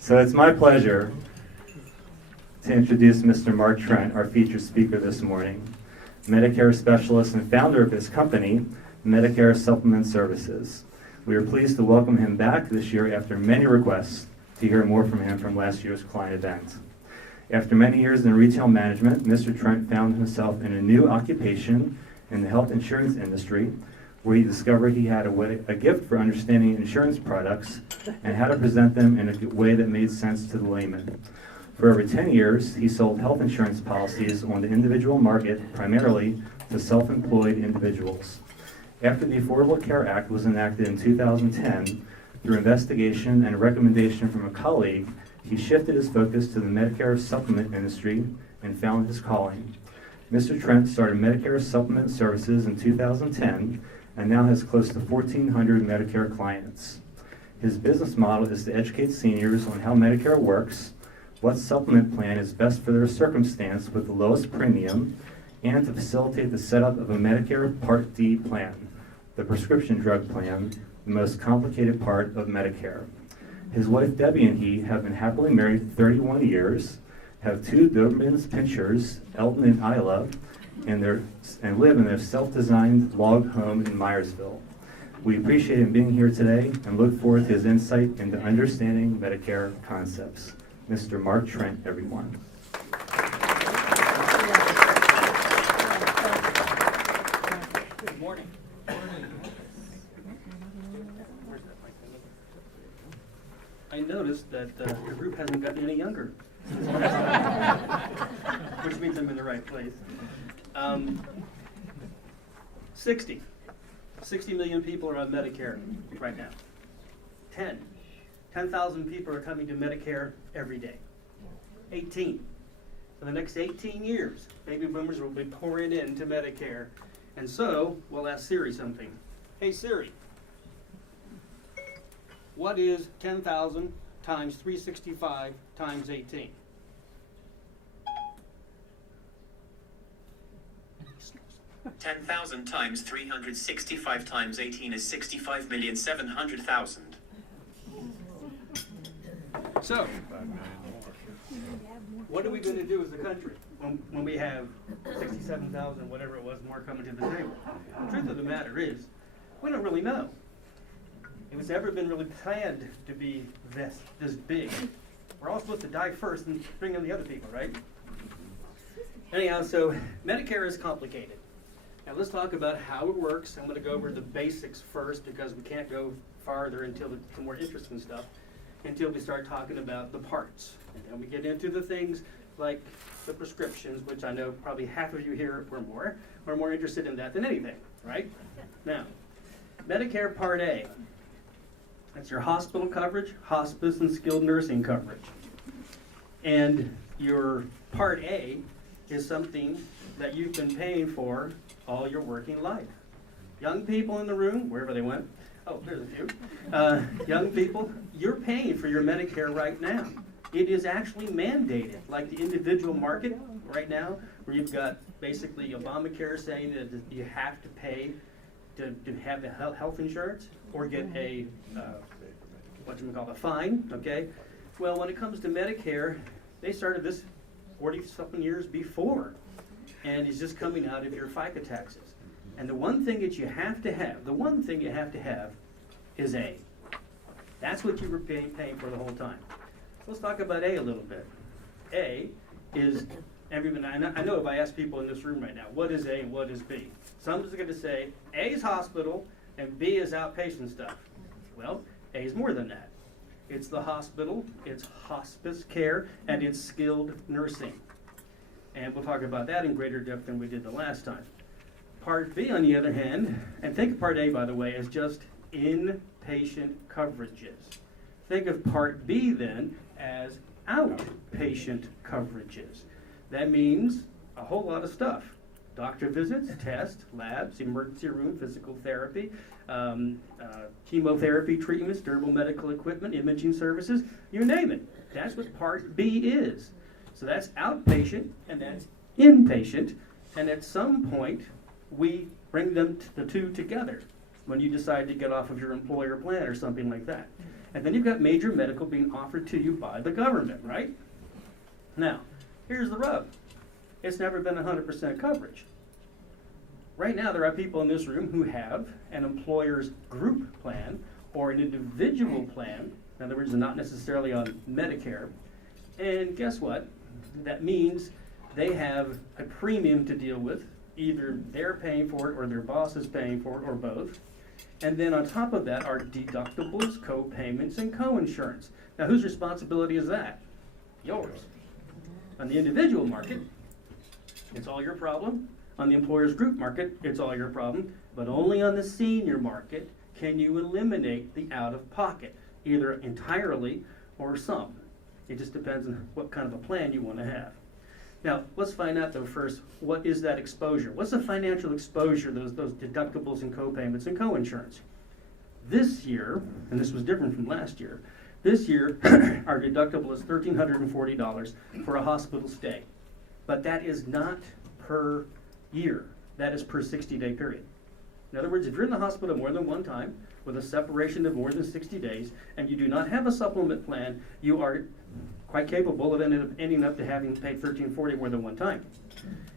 So it's my pleasure to introduce Mr. Mark Trent, our featured speaker this morning, Medicare specialist and founder of his company, Medicare Supplement Services. We are pleased to welcome him back this year after many requests to hear more from him from last year's client event. After many years in retail management, Mr. Trent found himself in a new occupation in the health insurance industry, where he discovered he had a gift for understanding insurance products and how to present them in a way that made sense to the layman. For over 10 years, he sold health insurance policies on the individual market, primarily to self-employed individuals. After the Affordable Care Act was enacted in 2010, through investigation and recommendation from a colleague, he shifted his focus to the Medicare supplement industry and found his calling. Mr. Trent started Medicare Supplement Services in 2010 and now has close to 1,400 Medicare clients. His business model is to educate seniors on how Medicare works, what supplement plan is best for their circumstance with the lowest premium, and to facilitate the setup of a Medicare Part D plan, the prescription drug plan, the most complicated part of Medicare. His wife Debbie and he have been happily married 31 years, have two Doberman's pinschers, Elton and Isla, and live in their self-designed log home in Myersville. We appreciate him being here today and look forward to his insight into understanding Medicare concepts. Mr. Mark Trent, everyone. Good morning. I noticed that the group hasn't gotten any younger, which means I'm in the right place. 60 million people are on Medicare right now. 10,000 people are coming to Medicare every day. 18. For the next 18 years, baby boomers will be pouring into Medicare. And so, we'll ask Siri something. Hey Siri, what is 10,000 times 365 times 18? 10,000 times 365 times 18 is 65,700,000. So, what are we going to do as a country when we have 67,000, whatever it was, more coming to the table? The truth of the matter is, we don't really know. It was never been really planned to be this big. We're all supposed to die first and bring in the other people, right? Anyhow, so Medicare is complicated. Now let's talk about how it works. I'm going to go over the basics first because we can't go farther until some more interesting stuff, until we start talking about the parts. And then we get into the things like the prescriptions, which I know probably half of you here are more interested in that than anything, right? Now, Medicare Part A. That's your hospital coverage, hospice, and skilled nursing coverage. And your Part A is something that you've been paying for all your working life. Young people in the room, wherever they went, oh, there's a few. Young people, you're paying for your Medicare right now. It is actually mandated, like the individual market right now, where you've got basically Obamacare saying that you have to pay to have the health insurance or get a, a fine, okay? Well, when it comes to Medicare, they started this 40-something years before, and it's just coming out of your FICA taxes. And the one thing that you have to have, is A. That's what you were paying for the whole time. So let's talk about A little bit. A is, I know if I ask people in this room right now, what is A and what is B? Someone's going to say, A is hospital and B is outpatient stuff. Well, A is more than that. It's the hospital, it's hospice care, and it's skilled nursing. And we'll talk about that in greater depth than we did the last time. Part B, on the other hand, and think of Part A, by the way, as just inpatient coverages. Think of Part B, then, as outpatient coverages. That means a whole lot of stuff. Doctor visits, tests, labs, emergency room, physical therapy, chemotherapy treatments, durable medical equipment, imaging services, you name it. That's what Part B is. So that's outpatient and that's inpatient, and at some point we bring them the two together when you decide to get off of your employer plan or something like that. And then you've got major medical being offered to you by the government, right? Now, here's the rub. It's never been 100% coverage. Right now, there are people in this room who have an employer's group plan or an individual plan. In other words, they're not necessarily on Medicare. And guess what? That means they have a premium to deal with. Either they're paying for it or their boss is paying for it or both. And then on top of that are deductibles, co-payments, and co-insurance. Now, whose responsibility is that? Yours. On the individual market, it's all your problem. On the employer's group market, it's all your problem. But only on the senior market can you eliminate the out-of-pocket, either entirely or some. It just depends on what kind of a plan you want to have. Now, let's find out though first, what is that exposure? What's the financial exposure, those deductibles and co-payments and co-insurance? This year, and this was different from last year, this year our deductible is $1,340 for a hospital stay. But that is not per year. That is per 60-day period. In other words, if you're in the hospital more than one time with a separation of more than 60 days and you do not have a supplement plan, you are quite capable of ending up to having paid $1,340 more than one time.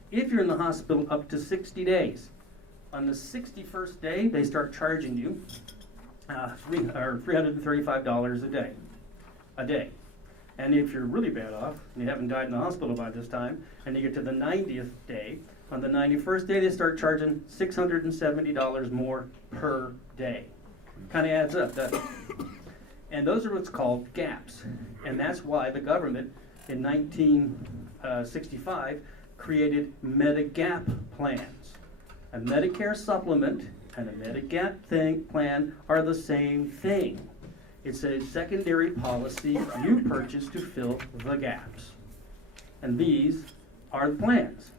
If you're in the hospital up to 60 days, on the 61st day, they start charging you $335 a day. And if you're really bad off, and you haven't died in the hospital by this time, and you get to the 90th day, on the 91st day, they start charging $670 more per day. Kind of adds up, doesn't it? And those are what's called gaps. And that's why the government in 1965 created Medigap plans. A Medicare supplement and a Medigap plan are the same thing. It's a secondary policy you purchase to fill the gaps. And these are the plans.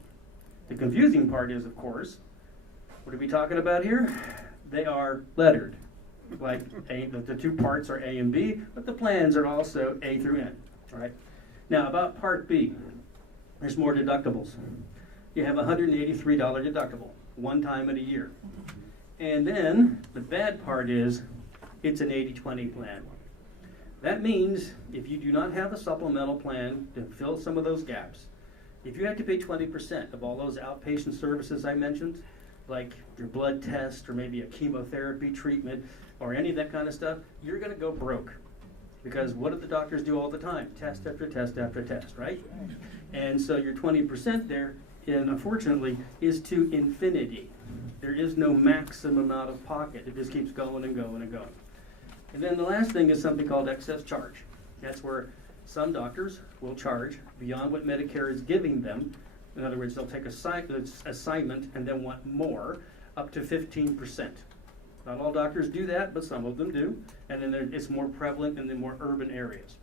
The confusing part is, of course, what are we talking about here? They are lettered. Like the two parts are A and B, but the plans are also A through N. All right. Now about Part B, there's more deductibles. You have a $183 deductible, one time in a year. And then the bad part is it's an 80-20 plan. That means if you do not have a supplemental plan to fill some of those gaps, if you have to pay 20% of all those outpatient services I mentioned, like your blood test or maybe a chemotherapy treatment or any of that kind of stuff, you're going to go broke. Because what do the doctors do all the time? Test after test after test, right? And so your 20% there, and unfortunately, is to infinity. There is no maximum out of pocket. It just keeps going and going and going. And then the last thing is something called excess charge. That's where some doctors will charge beyond what Medicare is giving them. In other words, they'll take assignment and then want more, up to 15%. Not all doctors do that, but some of them do. And then it's more prevalent in the more urban areas.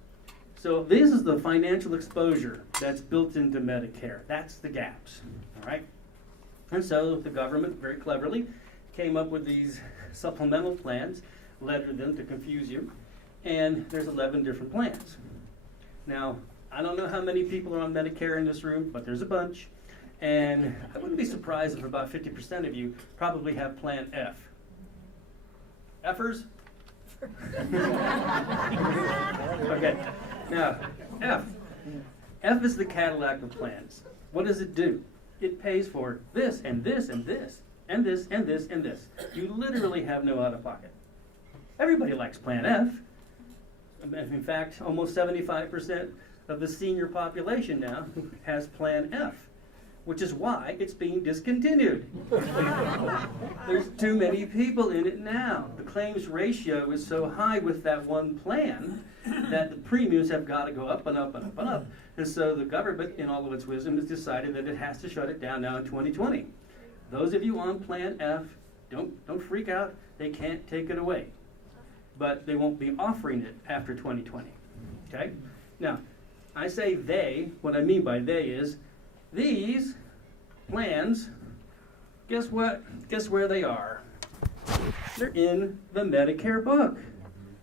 So this is the financial exposure that's built into Medicare. That's the gaps, all right? And so the government very cleverly came up with these supplemental plans, lettered them to confuse you, and there's 11 different plans. Now, I don't know how many people are on Medicare in this room, but there's a bunch. And I wouldn't be surprised if about 50% of you probably have Plan F. F'ers? Okay, now, F. F is the Cadillac of plans. What does it do? It pays for this and this and this and this and this and this. You literally have no out-of-pocket. Everybody likes Plan F. In fact, almost 75% of the senior population now has Plan F, which is why it's being discontinued. There's too many people in it now. The claims ratio is so high with that one plan that the premiums have got to go up and up and up and up. And so the government, in all of its wisdom, has decided that it has to shut it down now in 2020. Those of you on Plan F, don't freak out. They can't take it away. But they won't be offering it after 2020. Okay? Now, I say they. What I mean by they is these plans, guess what? Guess where they are? They're in the Medicare book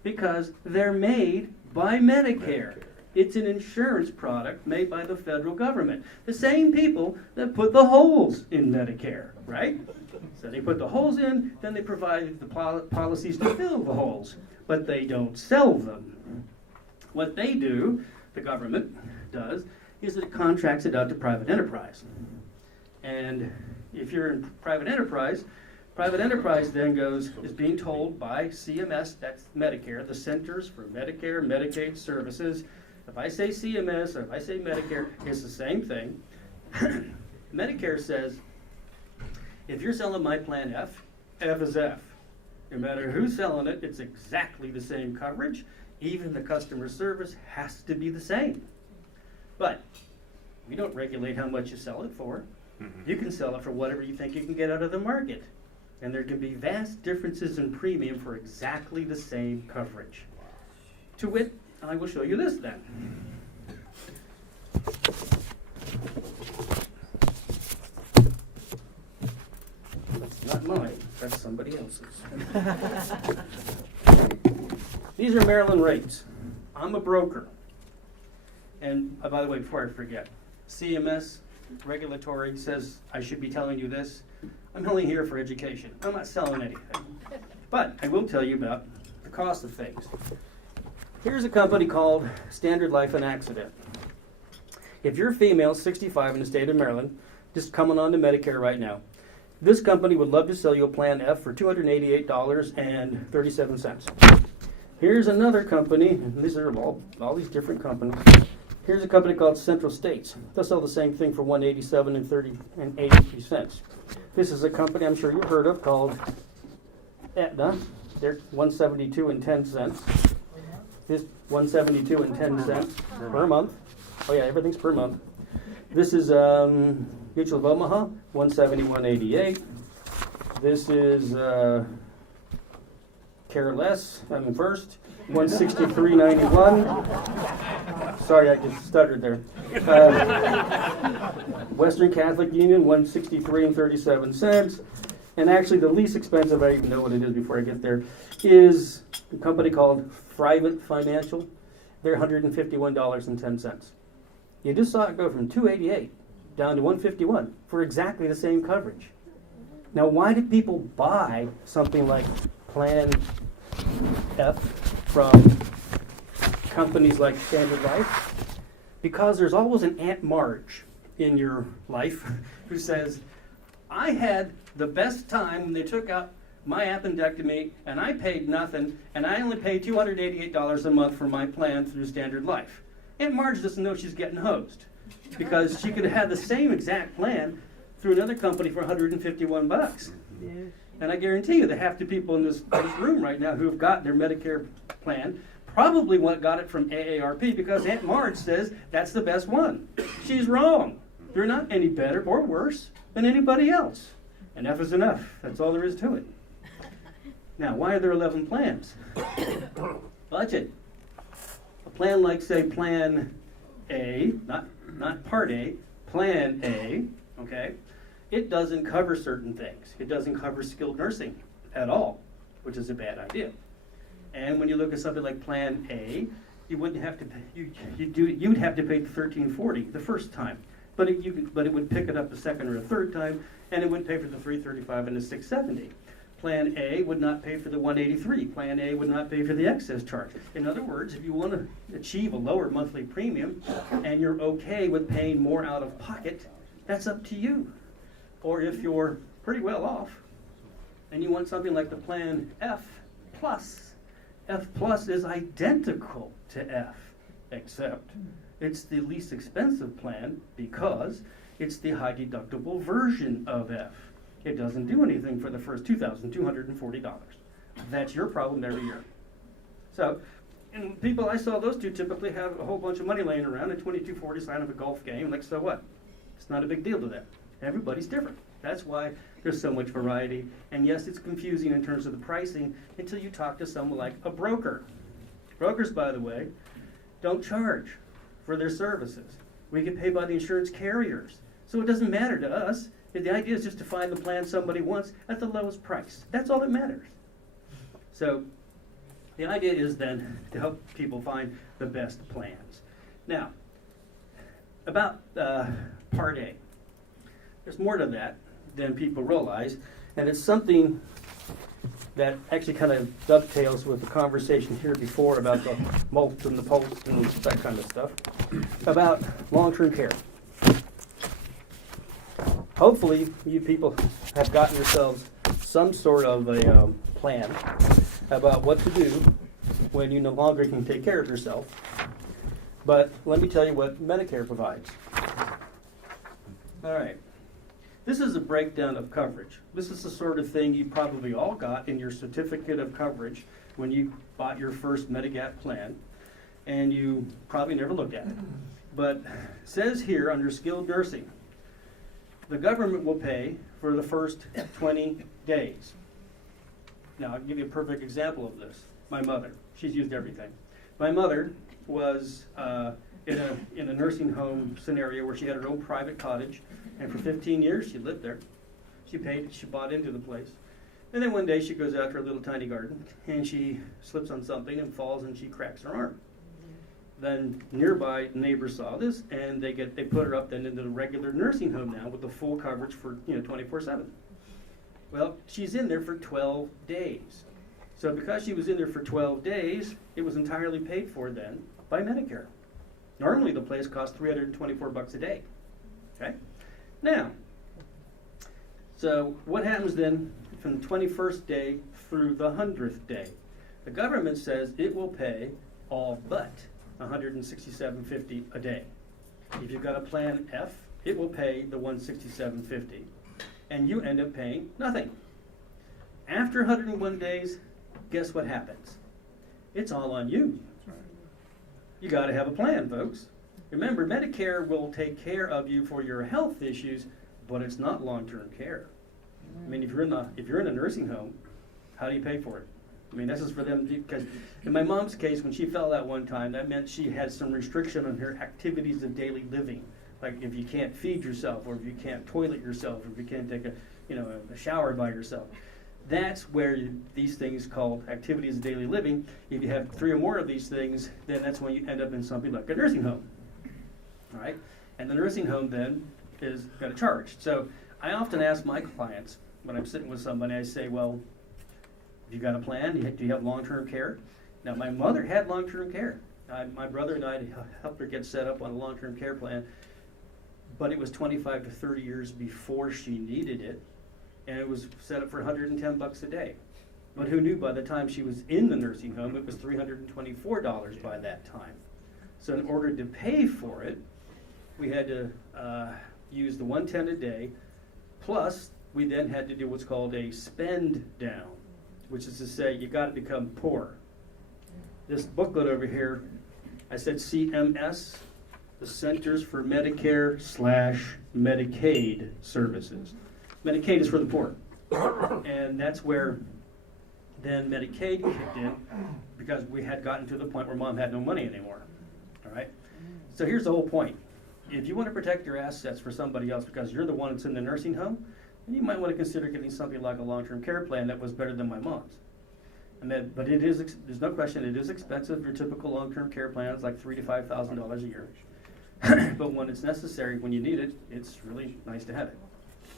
because they're made by Medicare. It's an insurance product made by the federal government. The same people that put the holes in Medicare, right? So they put the holes in, then they provide the policies to fill the holes. but they don't sell them. What they do, the government does, is it contracts it out to private enterprise. And if you're in private enterprise then is being told by CMS, that's Medicare, the Centers for Medicare and Medicaid Services. If I say CMS or if I say Medicare, it's the same thing. Medicare says, if you're selling my plan F, F is F. No matter who's selling it, it's exactly the same coverage. Even the customer service has to be the same. But we don't regulate how much you sell it for. You can sell it for whatever you think you can get out of the market. And there can be vast differences in premium for exactly the same coverage. To wit, I will show you this then. That's not mine, that's somebody else's. These are Maryland rates. I'm a broker. And by the way, before I forget, CMS regulatory says I should be telling you this. I'm only here for education. I'm not selling anything. But I will tell you about the cost of things. Here's a company called Standard Life and Accident. If you're female, 65 in the state of Maryland, just coming on to Medicare right now, this company would love to sell you a Plan F for $288.37. Here's another company, and these are all these different companies. Here's a company called Central States. They'll sell the same thing for $187.83. This is a company I'm sure you've heard of called Aetna. They're $172.10. This $172.10 per month. Oh yeah, everything's per month. This is Mutual of Omaha, $171.88. This is Care Less, First, $163.91. Sorry, I just stuttered there. Western Catholic Union, $163.37. And actually, the least expensive, I even know what it is before I get there, is a company called Private Financial. They're $151.10. You just saw it go from $288 down to $151 for exactly the same coverage. Now, why do people buy something like Plan F from companies like Standard Life? Because there's always an Aunt Marge in your life who says, I had the best time when they took out my appendectomy and I paid nothing and I only paid $288 a month for my plan through Standard Life. Aunt Marge doesn't know she's getting hosed because she could have had the same exact plan through another company for $151. And I guarantee you that half the people in this room right now who have got their Medicare plan probably got it from AARP because Aunt Marge says that's the best one. She's wrong. They're not any better or worse than anybody else. Enough is enough. That's all there is to it. Now, why are there 11 plans? Budget. A plan like, say, Plan A, not Part A, Plan A, okay? It doesn't cover certain things. It doesn't cover skilled nursing at all, which is a bad idea. And when you look at something like Plan A, you wouldn't have to pay. You'd have to pay the $1,340 the first time, but it would pick it up the second or a third time, and it would pay for the $335 and the $670. Plan A would not pay for the $183. Plan A would not pay for the excess charge. In other words, if you want to achieve a lower monthly premium and you're okay with paying more out of pocket, that's up to you. Or if you're pretty well off and you want something like the Plan F plus is identical to F, except it's the least expensive plan because it's the high deductible version of F. It doesn't do anything for the first $2,240. That's your problem every year. So, and people I saw, those two typically have a whole bunch of money laying around at $22.40 sign of a golf game. Like, so what? It's not a big deal to them. Everybody's different. That's why there's so much variety. And yes, it's confusing in terms of the pricing until you talk to someone like a broker. Brokers, by the way, don't charge for their services. We get paid by the insurance carriers. So it doesn't matter to us. The idea is just to find the plan somebody wants at the lowest price. That's all that matters. So the idea is then to help people find the best plans. Now, about Part A. There's more to that than people realize, and it's something that actually kind of dovetails with the conversation here before about the mulch and the post and that kind of stuff, about long-term care. Hopefully, you people have gotten yourselves some sort of a plan about what to do when you no longer can take care of yourself. But let me tell you what Medicare provides. All right. This is a breakdown of coverage. This is the sort of thing you probably all got in your certificate of coverage when you bought your first Medigap plan, and you probably never looked at it. But it says here under skilled nursing, the government will pay for the first 20 days. Now, I'll give you a perfect example of this. My mother, she's used everything. My mother was in a nursing home scenario where she had her own private cottage, and for 15 years she lived there. She paid, she bought into the place. And then one day she goes out to her little tiny garden, and she slips on something and falls, and she cracks her arm. Then nearby neighbors saw this, and they put her up then into the regular nursing home now with the full coverage for 24/7. Well, she's in there for 12 days. So because she was in there for 12 days, it was entirely paid for then by Medicare. Normally the place costs $324 a day. Okay? Now, so what happens then from the 21st day through the 100th day? The government says it will pay all but $167.50 a day. If you've got a plan F, it will pay the $167.50, and you end up paying nothing. After 101 days, guess what happens? It's all on you. You got to have a plan, folks. Remember, Medicare will take care of you for your health issues, but it's not long-term care. I mean, if you're in a nursing home, how do you pay for it? I mean, this is for them, because in my mom's case, when she fell out one time, that meant she had some restriction on her activities of daily living. Like if you can't feed yourself, or if you can't toilet yourself, or if you can't take a shower by yourself. That's where these things called activities of daily living, if you have 3 or more of these things, then that's when you end up in something like a nursing home. All right? And the nursing home then is got a charge. So I often ask my clients, when I'm sitting with somebody, I say, well, have you got a plan? Do you have long-term care? Now, my mother had long-term care. My brother and I helped her get set up on a long-term care plan, but it was 25 to 30 years before she needed it, and it was set up for $110 a day. But who knew by the time she was in the nursing home, it was $324 by that time. So in order to pay for it, we had to use the $110 a day, plus we then had to do what's called a spend down, which is to say you got to become poor. This booklet over here, I said CMS, the Centers for Medicare / Medicaid Services. Medicaid is for the poor. And that's where then Medicaid kicked in, because we had gotten to the point where mom had no money anymore. All right? So here's the whole point. If you want to protect your assets for somebody else because you're the one that's in the nursing home, then you might want to consider getting something like a long-term care plan that was better than my mom's. But it is, there's no question, it is expensive. Your typical long-term care plan is like $3,000 to $5,000 a year. But when it's necessary, when you need it, it's really nice to have it.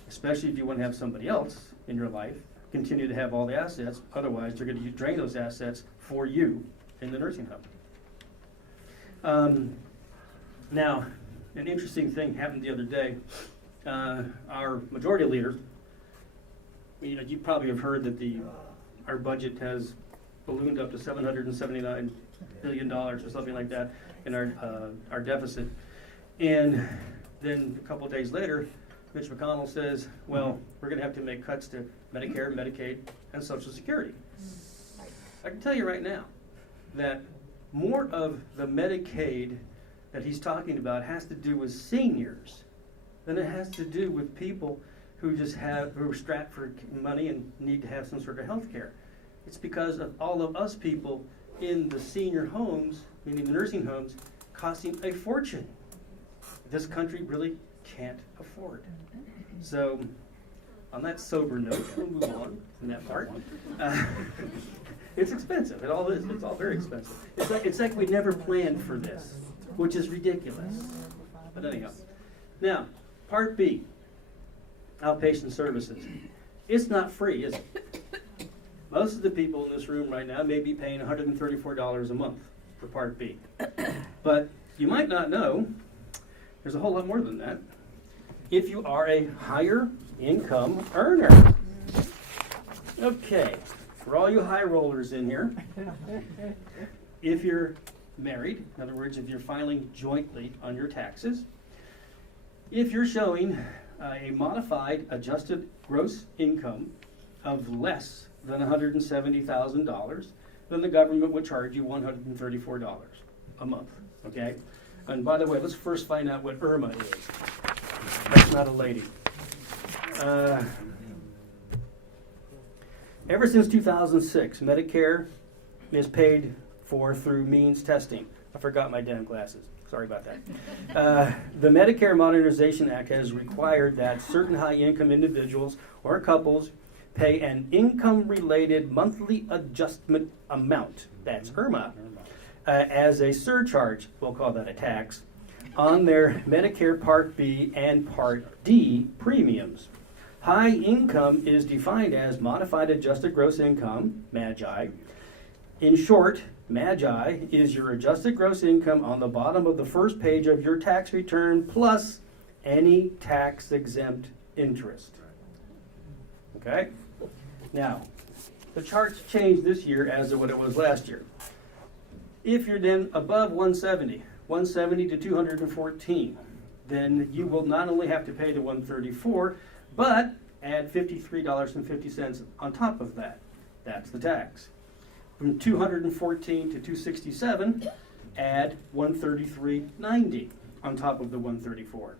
Especially if you want to have somebody else in your life continue to have all the assets. Otherwise, they're going to drain those assets for you in the nursing home. Now, an interesting thing happened the other day. Our majority leader, you probably have heard that our budget has ballooned up to $779 billion or something like that in our deficit. And then a couple of days later, Mitch McConnell says, well, we're going to have to make cuts to Medicare, Medicaid, and Social Security. I can tell you right now that more of the Medicaid that he's talking about has to do with seniors than it has to do with people who are strapped for money and need to have some sort of health care. It's because of all of us people in the senior homes, meaning the nursing homes, costing a fortune. This country really can't afford. So, on that sober note, we'll move on from that part. It's expensive. It all is. It's all very expensive. It's like we never planned for this, which is ridiculous. But anyhow. Now, Part B, outpatient services. It's not free, is it? Most of the people in this room right now may be paying $134 a month for Part B. But you might not know, there's a whole lot more than that. If you are a higher income earner. Okay, for all you high rollers in here, if you're married, in other words, if you're filing jointly on your taxes, if you're showing a modified adjusted gross income of less than $170,000, then the government would charge you $134 a month, okay? And by the way, let's first find out what IRMA is. That's not a lady. Ever since 2006, Medicare is paid for through means testing. I forgot my damn glasses. Sorry about that. The Medicare Modernization Act has required that certain high-income individuals or couples pay an income-related monthly adjustment amount, that's IRMA, as a surcharge, we'll call that a tax, on their Medicare Part B and Part D premiums. High income is defined as modified adjusted gross income, MAGI. In short, MAGI is your adjusted gross income on the bottom of the first page of your tax return plus any tax-exempt interest. Okay? Now, the charts changed this year as to what it was last year. If you're then above 170 to 214, then you will not only have to pay the 134, but add $53.50 on top of that. That's the tax. From 214 to 267, add $133.90 on top of the 134.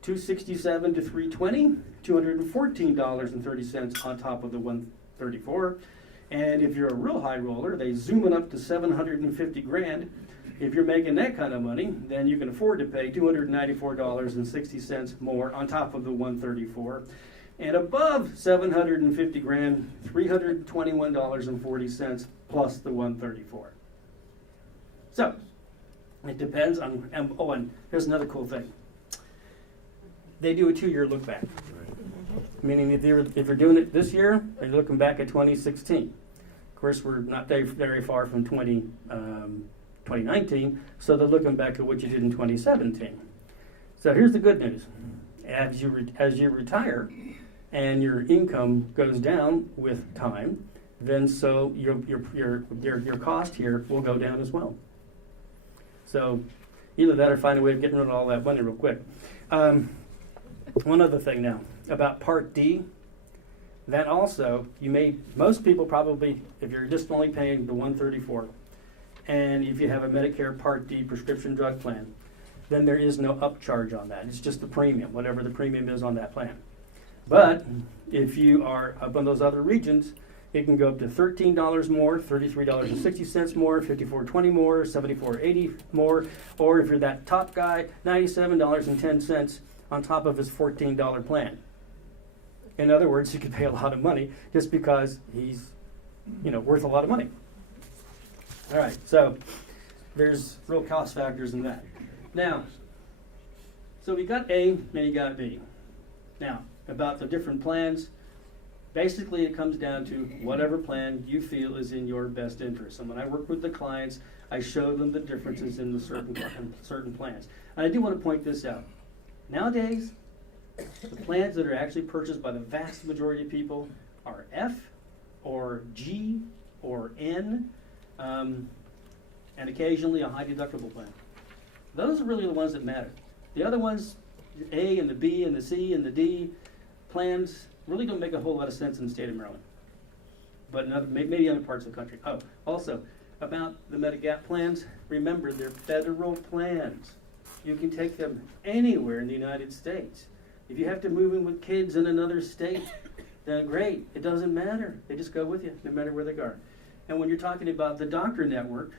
267 to 320, $214.30 on top of the 134. And if you're a real high roller, they zoom it up to 750 grand. If you're making that kind of money, then you can afford to pay $294.60 more on top of the 134. And above 750 grand, $321.40 plus the 134. So, it depends on, and here's another cool thing. They do a 2-year look back. Meaning if you're doing it this year, they're looking back at 2016. Of course, we're not very far from 2019, so they're looking back at what you did in 2017. So here's the good news. As you retire and your income goes down with time, then so your cost here will go down as well. So either that or find a way of getting rid of all that money real quick. One other thing now about Part D. That also, most people probably, if you're just only paying the 134, and if you have a Medicare Part D prescription drug plan, then there is no upcharge on that. It's just the premium, whatever the premium is on that plan. But if you are up in those other regions, it can go up to $13 more, $33.60 more, $54.20 more, $74.80 more, or if you're that top guy, $97.10 on top of his $14 plan. In other words, you could pay a lot of money just because he's, worth a lot of money. All right, so there's real cost factors in that. Now, so we got A and you got B. Now, about the different plans, basically it comes down to whatever plan you feel is in your best interest. And when I work with the clients, I show them the differences in the certain plans. And I do want to point this out. Nowadays, the plans that are actually purchased by the vast majority of people are F or G or N, and occasionally a high deductible plan. Those are really the ones that matter. The other ones, A and the B and the C and the D plans, really don't make a whole lot of sense in the state of Maryland. But maybe other parts of the country. Oh, also, about the Medigap plans, remember they're federal plans. You can take them anywhere in the United States. If you have to move in with kids in another state, then great. It doesn't matter. They just go with you, no matter where they are. And when you're talking about the doctor network,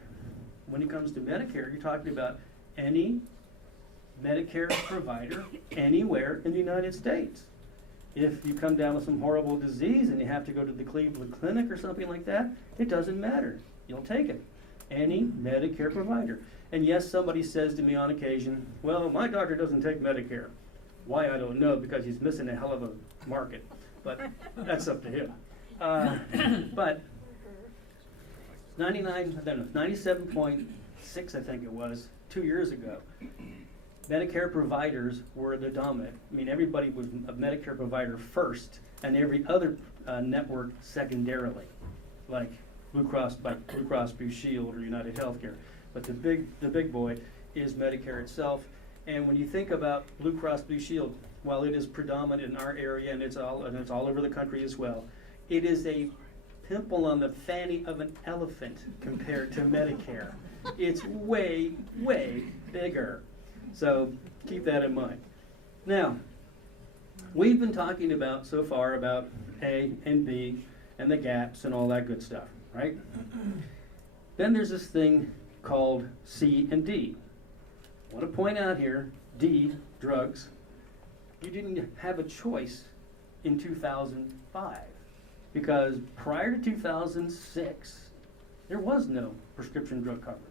when it comes to Medicare, you're talking about any Medicare provider anywhere in the United States. If you come down with some horrible disease and you have to go to the Cleveland Clinic or something like that, it doesn't matter. You'll take it. Any Medicare provider. And yes, somebody says to me on occasion, well, my doctor doesn't take Medicare. Why, I don't know, because he's missing a hell of a market. But that's up to him. But 97.6, I think it was, 2 years ago, Medicare providers were the dominant. I mean, everybody was a Medicare provider first, and every other network secondarily, like Blue Cross Blue Shield, or United Healthcare. But the big boy is Medicare itself. And when you think about Blue Cross Blue Shield, while it is predominant in our area and it's all over the country as well, it is a pimple on the fanny of an elephant compared to Medicare. It's way, way bigger. So keep that in mind. Now, we've been talking about so far about A and B and the gaps and all that good stuff, right? Then there's this thing called C and D. I want to point out here, D, drugs. You didn't have a choice in 2005 because prior to 2006, there was no prescription drug coverage.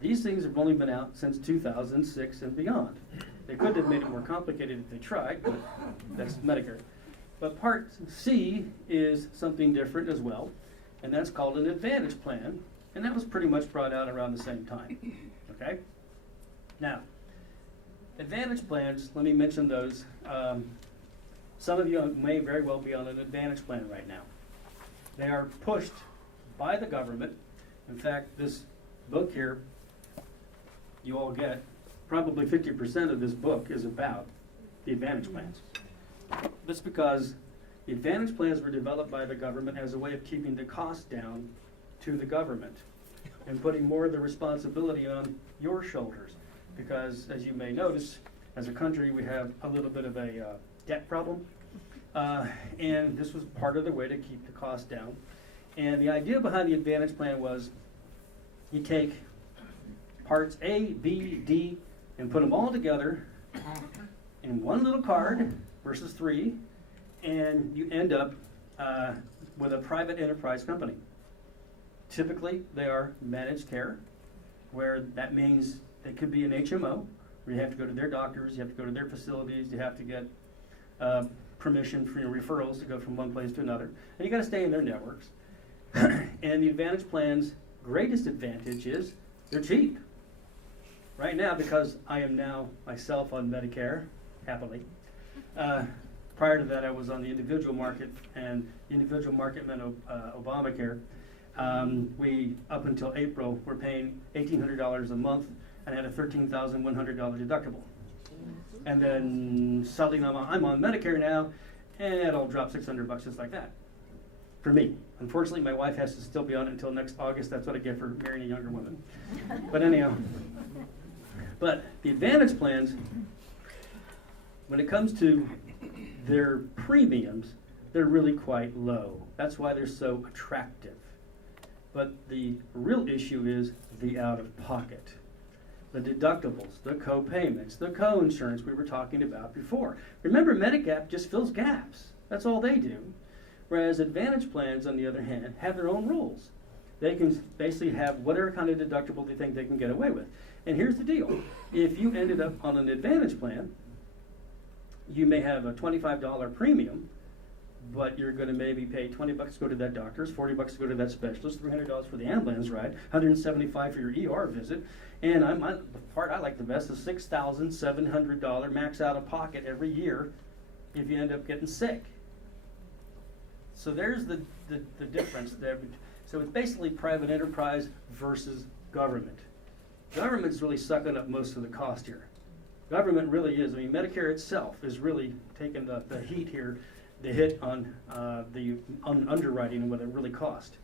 These things have only been out since 2006 and beyond. They could have made it more complicated if they tried, but that's Medicare. But Part C is something different as well, and that's called an Advantage Plan, and that was pretty much brought out around the same time, okay? Now, Advantage Plans, let me mention those. Some of you may very well be on an Advantage Plan right now. They are pushed by the government. In fact, this book here, you all get, probably 50% of this book is about the Advantage Plans. That's because the Advantage Plans were developed by the government as a way of keeping the cost down to the government and putting more of the responsibility on your shoulders. Because, as you may notice, as a country, we have a little bit of a debt problem. And this was part of the way to keep the cost down. And the idea behind the Advantage Plan was you take parts A, B, D, and put them all together in one little card versus 3, and you end up with a private enterprise company. Typically, they are managed care, where that means they could be an HMO, where you have to go to their doctors, you have to go to their facilities, you have to get permission for your referrals to go from one place to another, and you got to stay in their networks. And the Advantage Plan's greatest advantage is they're cheap. Right now, because I am now myself on Medicare, happily. Prior to that, I was on the individual market, and individual market meant Obamacare. We, up until April, were paying $1,800 a month and had a $13,100 deductible. And then suddenly I'm on Medicare now, and it'll drop $600 just like that. For me. Unfortunately, my wife has to still be on it until next August. That's what I get for marrying a younger woman. But anyhow. But the Advantage Plans, when it comes to their premiums, they're really quite low. That's why they're so attractive. But the real issue is the out-of-pocket. The deductibles, the co-payments, the co-insurance we were talking about before. Remember, Medigap just fills gaps. That's all they do. Whereas Advantage Plans, on the other hand, have their own rules. They can basically have whatever kind of deductible they think they can get away with. And here's the deal. If you ended up on an Advantage Plan, you may have a $25 premium, but you're going to maybe pay $20 to go to that doctor's, $40 to go to that specialist, $300 for the ambulance ride, $175 for your ER visit, and the part I like the best is $6,700 max out of pocket every year if you end up getting sick. So there's the difference there. So it's basically private enterprise versus government. Government's really sucking up most of the cost here. Government really is. I mean, Medicare itself is really taking the heat here, the hit on underwriting and what it really cost.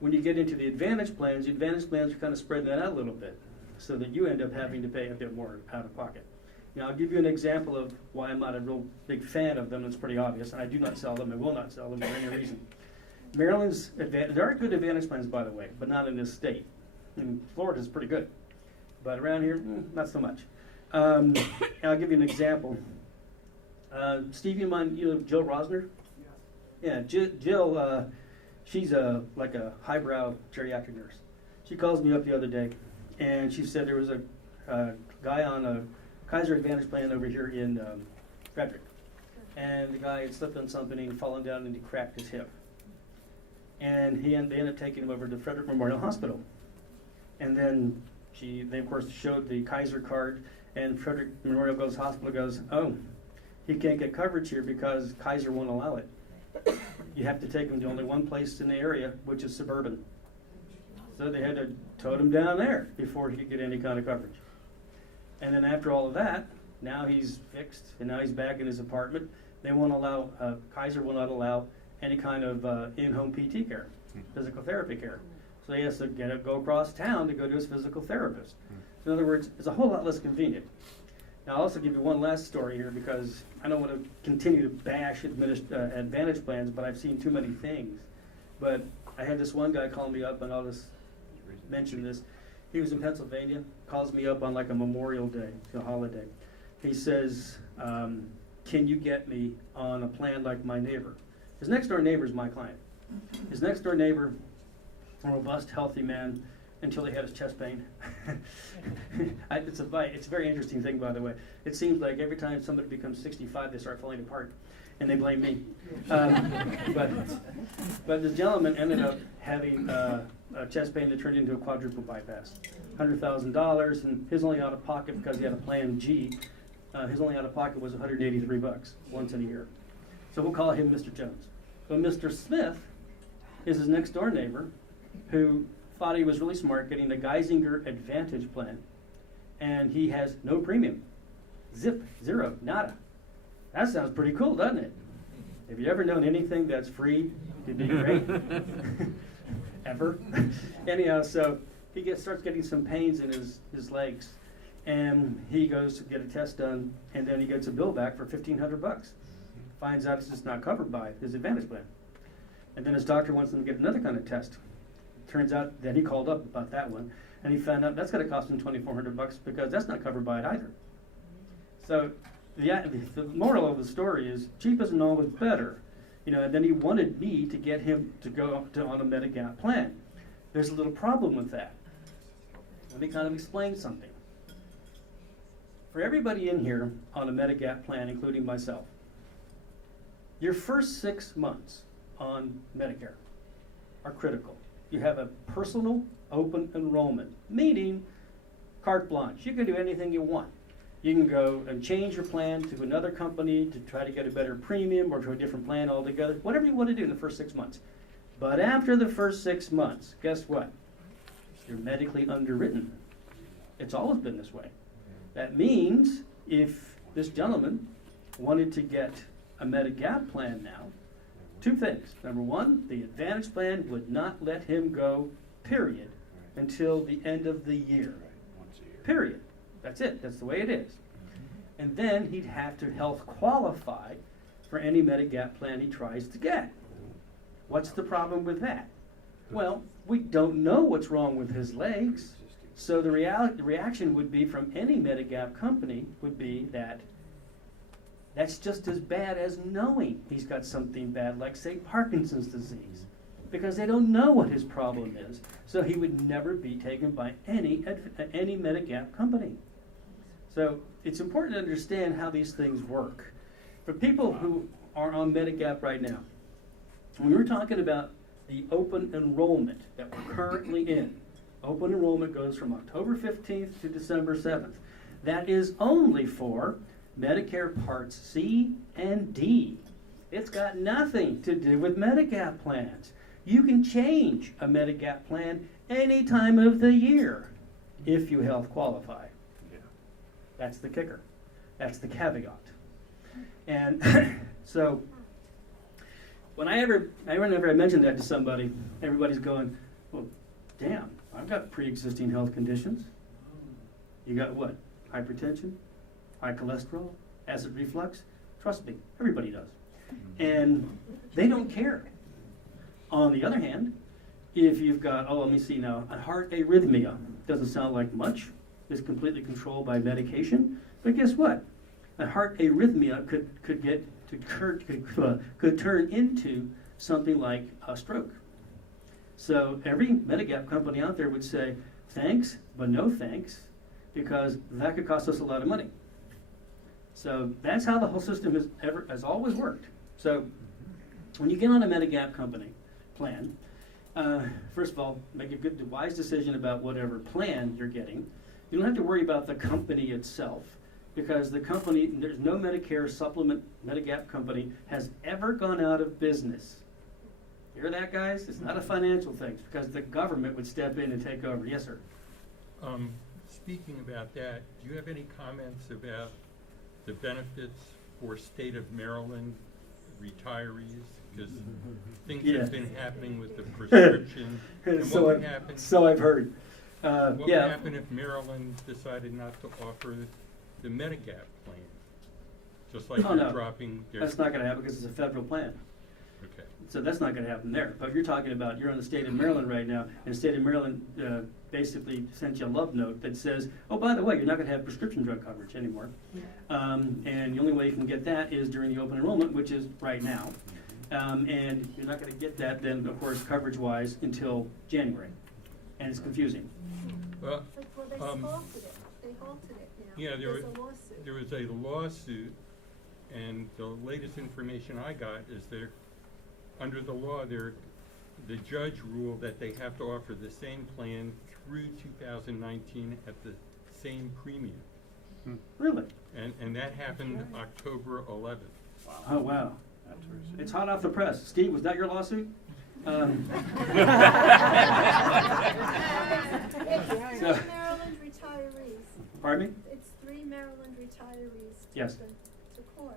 When you get into the Advantage Plans are kind of spreading that out a little bit so that you end up having to pay a bit more out of pocket. Now, I'll give you an example of why I'm not a real big fan of them. It's pretty obvious, and I do not sell them. I will not sell them for any reason. Maryland's there are good Advantage Plans, by the way, but not in this state. And Florida's pretty good, but around here, not so much. I'll give you an example. Steve, you mind, Jill Rosner? Yeah, Jill, she's like a highbrow geriatric nurse. She calls me up the other day, and she said there was a guy on a Kaiser Advantage Plan over here in Frederick. and the guy had slipped on something and fallen down and he cracked his hip. And they ended up taking him over to Frederick Memorial Hospital. And then they of course showed the Kaiser card, and Frederick Memorial Hospital goes, oh, he can't get coverage here because Kaiser won't allow it. You have to take him to only one place in the area, which is suburban. So they had to tote him down there before he could get any kind of coverage. And then after all of that, now he's fixed, and now he's back in his apartment. They won't allow, Kaiser will not allow any kind of in-home PT care, physical therapy care. So he has to go across town to go to his physical therapist. So in other words, it's a whole lot less convenient. Now I'll also give you one last story here because I don't want to continue to bash Advantage plans, but I've seen too many things. But I had this one guy call me up, and I'll just mention this. He was in Pennsylvania, calls me up on like a Memorial Day, a holiday. He says, can you get me on a plan like my neighbor? His next door neighbor is my client. His next door neighbor, a robust, healthy man, until he had his chest pain. It's a very interesting thing, by the way. It seems like every time somebody becomes 65, they start falling apart, and they blame me. But this gentleman ended up having a chest pain that turned into a quadruple bypass. $100,000, and his only out of pocket, because he had a Plan G, his only out of pocket was $183 once in a year. So we'll call him Mr. Jones. So Mr. Smith is his next door neighbor who thought he was really smart getting the Geisinger Advantage plan, and he has no premium. Zip, zero, nada. That sounds pretty cool, doesn't it? Have you ever known anything that's free to be great? Ever? Anyhow, so he starts getting some pains in his legs, and he goes to get a test done, and then he gets a bill back for $1,500. Finds out it's just not covered by his Advantage plan. And then his doctor wants him to get another kind of test. Turns out that he called up about that one, and he found out that's going to cost him $2,400 because that's not covered by it either. So the moral of the story is cheap isn't always better. And then he wanted me to get him to go on a Medigap plan. There's a little problem with that. Let me kind of explain something. For everybody in here on a Medigap plan, including myself, your first 6 months on Medicare are critical. You have a personal open enrollment, meaning carte blanche. You can do anything you want. You can go and change your plan to another company to try to get a better premium or to a different plan altogether, whatever you want to do in the first 6 months. But after the first 6 months, guess what? You're medically underwritten. It's always been this way. That means if this gentleman wanted to get a Medigap plan now, two things. Number one, the Advantage plan would not let him go, period, until the end of the year. Period. That's it. That's the way it is. And then he'd have to health qualify for any Medigap plan he tries to get. What's the problem with that? Well, we don't know what's wrong with his legs. So the reaction would be from any Medigap company would be that that's just as bad as knowing he's got something bad, like, say, Parkinson's disease, because they don't know what his problem is. So he would never be taken by any Medigap company. So it's important to understand how these things work. For people who are on Medigap right now, when we're talking about the open enrollment that we're currently in, open enrollment goes from October 15th to December 7th. That is only for Medicare Parts C and D. It's got nothing to do with Medigap plans. You can change a Medigap plan any time of the year if you health qualify. Yeah. That's the kicker. That's the caveat. And so whenever I mention that to somebody, everybody's going, well, damn, I've got pre-existing health conditions. You got what? Hypertension? High cholesterol, acid reflux? Trust me, everybody does. And they don't care. On the other hand, if you've got, let me see now, a heart arrhythmia, doesn't sound like much, is completely controlled by medication, but guess what? A heart arrhythmia could turn into something like a stroke. So every Medigap company out there would say, thanks, but no thanks, because that could cost us a lot of money. So that's how the whole system has always worked. So when you get on a Medigap company plan, first of all, make a good, wise decision about whatever plan you're getting. You don't have to worry about the company itself, because the company, there's no Medicare supplement Medigap company has ever gone out of business. Hear that, guys? It's not a financial thing, it's because the government would step in and take over. Yes, sir. Speaking about that, do you have any comments about the benefits for state of Maryland retarees? Because things Yeah. have been happening with the prescription. And So what would happen? So I've heard. What would Yeah. happen if Maryland decided not to offer the Medigap plan? Just like Oh, they're no. dropping their. That's not gonna happen because it's a federal plan. Okay. So that's not gonna happen there. But you're talking about, you're in the state of Maryland right now, and the state of Maryland basically sent you a love note that says, oh, by the way, you're not gonna have prescription drug coverage anymore. And the only way you can get that is during the open enrollment, which is right now. And you're not gonna get that then, of course, coverage-wise until January. And it's confusing. Well, Well, they halted it. They halted it now. yeah, There's a lawsuit. there was a lawsuit, and the latest information I got is under the law, the judge ruled that they have to offer the same plan through 2019 at the same premium. Really? And that happened October 11th. Oh, wow. It's hot off the press. Steve, was that your lawsuit? It's So- three Maryland retirees. Pardon me? It's three Maryland retirees Yes. to court.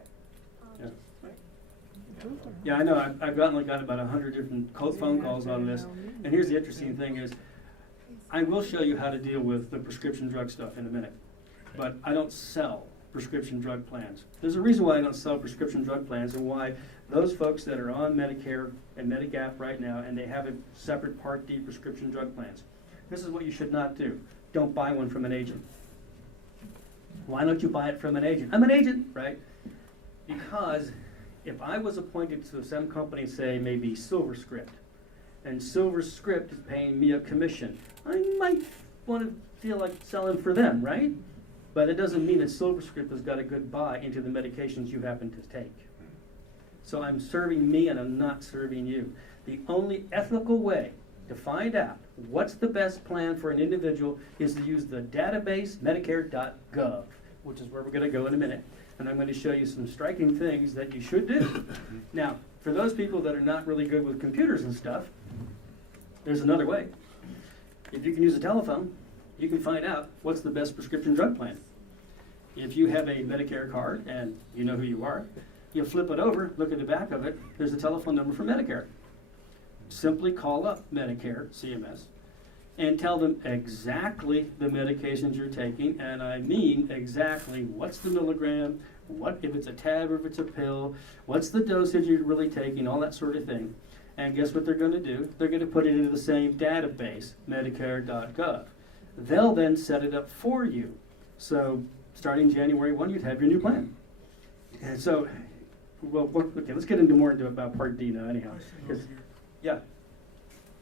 Yeah. Yeah, I know. I've got about 100 different phone calls on this. And here's the interesting thing is, I will show you how to deal with the prescription drug stuff in a minute. But I don't sell prescription drug plans. There's a reason why I don't sell prescription drug plans, and why those folks that are on Medicare and Medigap right now, and they have a separate Part D prescription drug plans. This is what you should not do. Don't buy one from an agent. Why don't you buy it from an agent? I'm an agent, right? Because if I was appointed to some company, say maybe SilverScript, and SilverScript is paying me a commission, I might want to feel like selling for them, right? But it doesn't mean that SilverScript has got a good buy into the medications you happen to take. So I'm serving me and I'm not serving you. The only ethical way to find out what's the best plan for an individual is to use the database Medicare.gov, which is where we're going to go in a minute. And I'm going to show you some striking things that you should do. Now, for those people that are not really good with computers and stuff, there's another way. If you can use a telephone, you can find out what's the best prescription drug plan. If you have a Medicare card and you know who you are, you flip it over, look at the back of it, there's a telephone number for Medicare. Simply call up Medicare, CMS, and tell them exactly the medications you're taking, and I mean exactly what's the milligram, what if it's a tab or if it's a pill, what's the dosage you're really taking, all that sort of thing. And guess what they're going to do? They're going to put it into the same database, Medicare.gov. They'll then set it up for you. So starting January 1, you'd have your new plan. And so, well, okay, let's get into more about Part D now anyhow. 'Cause- Yeah.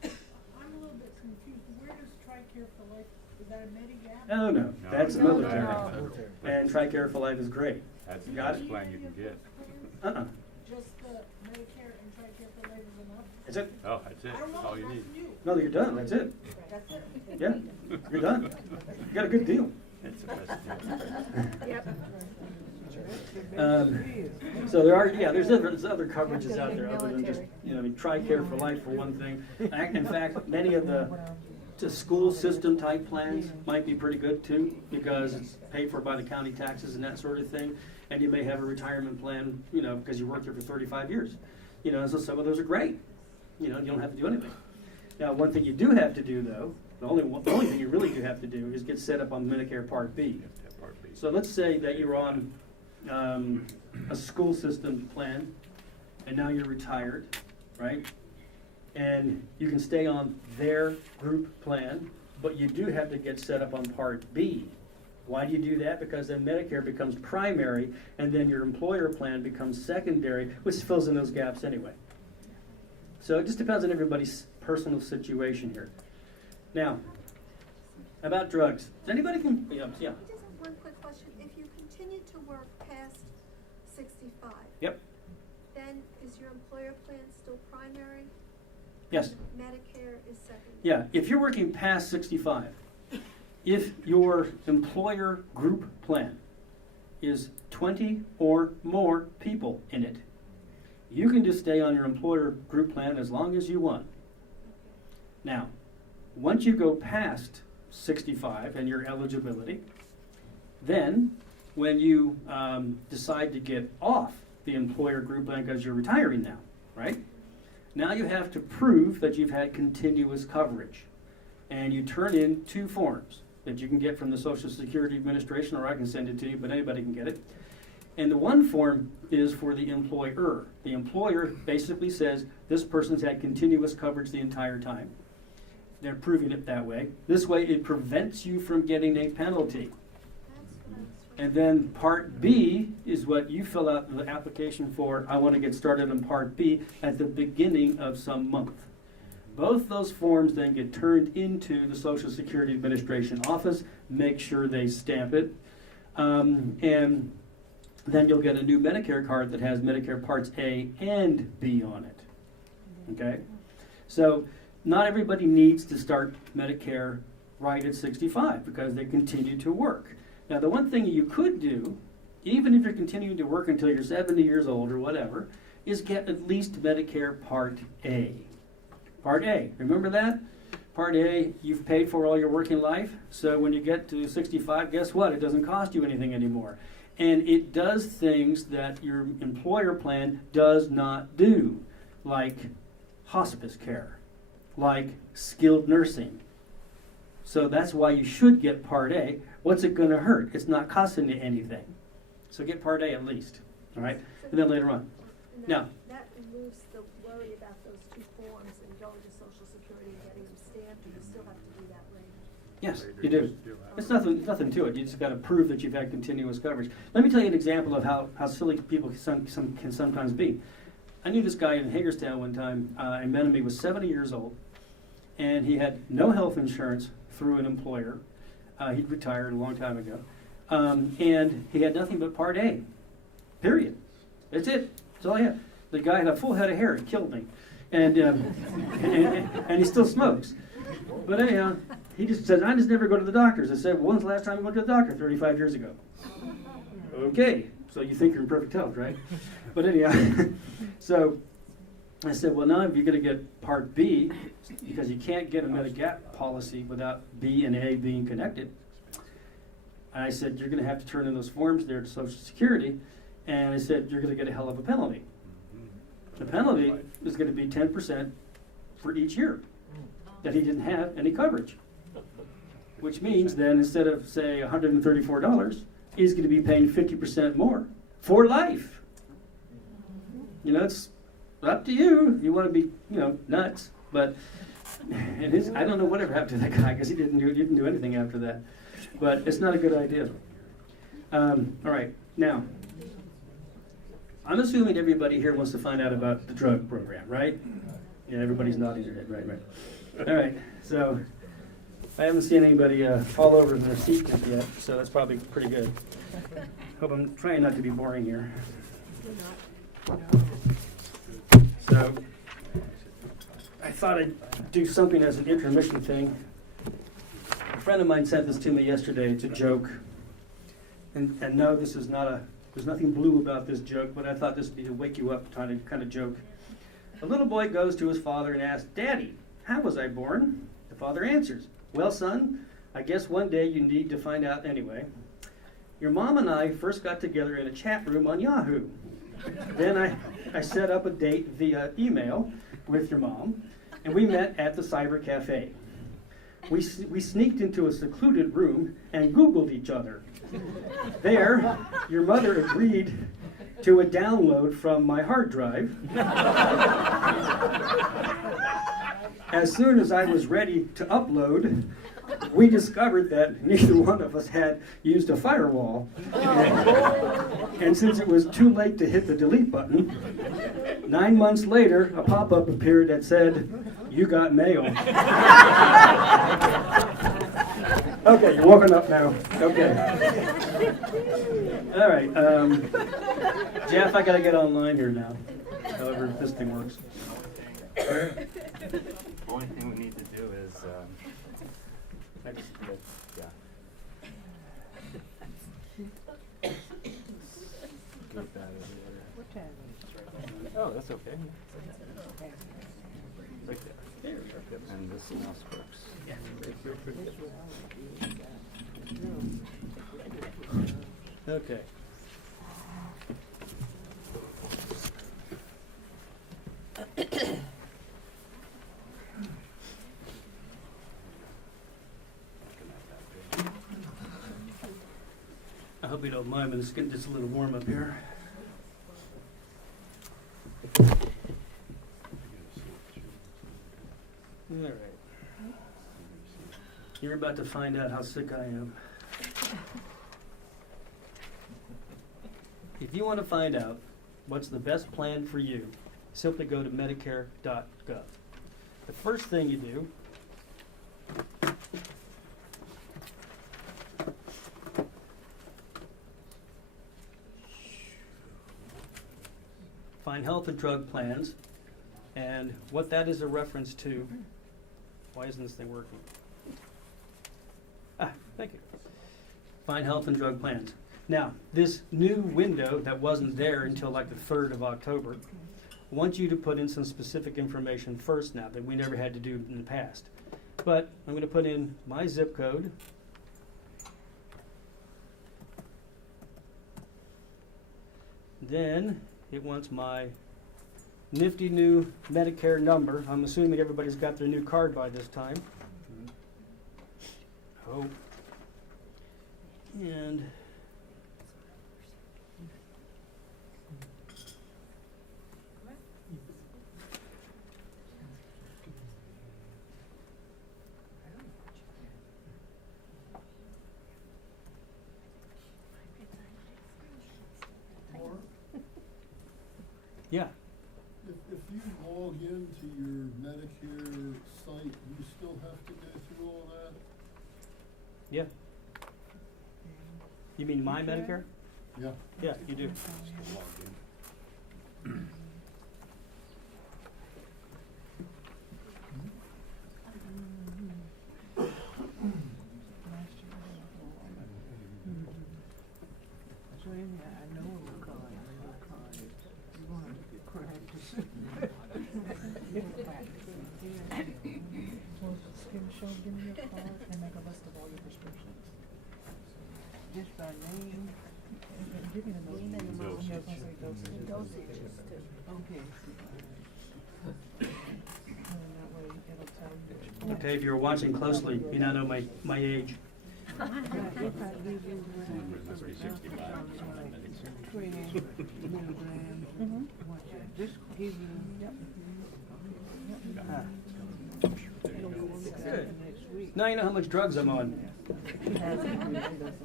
I'm a little bit confused. Where does TRICARE for Life, is that a Medigap? Oh, no, that's No, military. no. And TRICARE for Life is great. That's the Got best it? plan you can get. Just the Medicare and TRICARE for Life is enough? That's it. Oh, that's it, I don't that's know, all you I'm need. asking you. No, you're done, that's it. That's it? Yeah, you're done. You got a good deal. It's the best deal. Yep. So there's other coverages out there other than just, TRICARE for Life for one thing. In fact, many of the school system type plans might be pretty good too, because it's paid for by the county taxes and that sort of thing. And you may have a retirement plan, because you worked there for 35 years. So some of those are great. You don't have to do anything. Now, one thing you do have to do though, the only thing you really do have to do is get set up on Medicare Part B. You have to have Part B. So let's say that you're on a school system plan, and now you're retired, right? And you can stay on their group plan, but you do have to get set up on Part B. Why do you do that? Because then Medicare becomes primary, and then your employer plan becomes secondary, which fills in those gaps anyway. So it just depends on everybody's personal situation here. Now, about drugs. Does anybody can, yeah. one quick question. If you continue to work past 65. Yep. Then is your employer plan still primary? Yes. Medicare is secondary? Yeah, if you're working past 65, if your employer group plan is 20 or more people in it, you can just stay on your employer group plan as long as you want. Now, once you go past 65 and your eligibility, then when you decide to get off the employer group plan because you're retiring now, right? Now you have to prove that you've had continuous coverage. And you turn in 2 forms that you can get from the Social Security Administration, or I can send it to you, but anybody can get it. And the one form is for the employer. The employer basically says this person's had continuous coverage the entire time. They're proving it that way. This way it prevents you from getting a penalty. That's what I was trying And then Part B is what you fill out the application for. I want to get started on Part B at the beginning of some month. Both those forms then get turned into the Social Security Administration office, make sure they stamp it, and then you'll get a new Medicare card that has Medicare Parts A and B on it. Okay? So not everybody needs to start Medicare right at 65 because they continue to work. Now, the one thing you could do, even if you're continuing to work until you're 70 years old or whatever, is get at least Medicare Part A. Part A, remember that? Part A, you've paid for all your working life, so when you get to 65, guess what? It doesn't cost you anything anymore. And it does things that your employer plan does not do, like hospice care, like skilled nursing. So that's why you should get Part A. What's it going to hurt? It's not costing you anything. So get Part A at least, all right? And then later on. And Now, that removes the worry about those 2 forms and going to Social Security and getting them stamped, and you still have to do that later. yes, you do. It's nothing to it. You just got to prove that you've had continuous coverage. Let me tell you an example of how silly people can sometimes be. I knew this guy in Hagerstown one time. I met him. He was 70 years old, and he had no health insurance through an employer. He'd retired a long time ago. And he had nothing but Part A, period. That's it. That's all he had. The guy had a full head of hair. It killed me. And, and he still smokes. But anyhow, he just said, I just never go to the doctors. I said, well, when's the last time you went to the doctor? 35 years ago. Okay, so you think you're in perfect health, right? But anyhow, so I said, well, now if you're going to get Part B, because you can't get a Medigap policy without B and A being connected, I said, you're going to have to turn in those forms there to Social Security, and I said, you're going to get a hell of a penalty. The penalty is going to be 10% for each year that he didn't have any coverage, which means then instead of, say, $134, he's going to be paying 50% more for life. You know, it's up to you if you want to be, nuts. But I don't know whatever happened to that guy because he didn't do anything after that. But it's not a good idea. All right, now, I'm assuming everybody here wants to find out about the drug program, right? Yeah, everybody's nodding their head, right. All right, so I haven't seen anybody fall over in their seat yet, so that's probably pretty good. Hope I'm trying not to be boring here. So I thought I'd do something as an intermission thing. A friend of mine sent this to me yesterday. It's a joke. And no, this is not there's nothing blue about this joke, but I thought this would be to wake you up kind of joke. A little boy goes to his father and asks, Daddy, how was I born? The father answers, well, son, I guess one day you need to find out anyway. Your mom and I first got together in a chat room on Yahoo. Then I set up a date via email with your mom, and we met at the cyber cafe. We sneaked into a secluded room and Googled each other. There, your mother agreed to a download from my hard drive. As soon as I was ready to upload, we discovered that neither one of us had used a firewall. And since it was too late to hit the delete button, 9 months later, a pop-up appeared that said, you got mail. Okay, you're walking up now. Okay. All right. Jeff, I gotta get online here now. However, this thing works. The only thing we need to do is, I just, yeah. Get that over there. Oh, that's okay. Right there. Yep, and this mouse works. Okay. I hope you don't mind, but it's getting just a little warm up here. All right. You're about to find out how sick I am. If you want to find out what's the best plan for you, simply go to Medicare.gov. The first thing you do find health and drug plans, and what that is a reference to. Why isn't this thing working? Ah, thank you. Find health and drug plans. Now, this new window that wasn't there until like the 3rd of October wants you to put in some specific information first now that we never had to do in the past. But I'm going to put in my zip code. Then it wants my nifty new Medicare number. I'm assuming everybody's got their new card by this time. Hope. And yeah. If you log into your Medicare site, you still have to go through all that? Yeah. You mean my Medicare? Yeah. Yeah, you do. Give me your card and make a list of all your prescriptions. Just by name, and give me the name and the amount. Yeah, I was gonna say dosages. Okay. And that way it'll tell you. Okay, if you're watching closely, you now know my age. Good. Now you know how much drugs I'm on.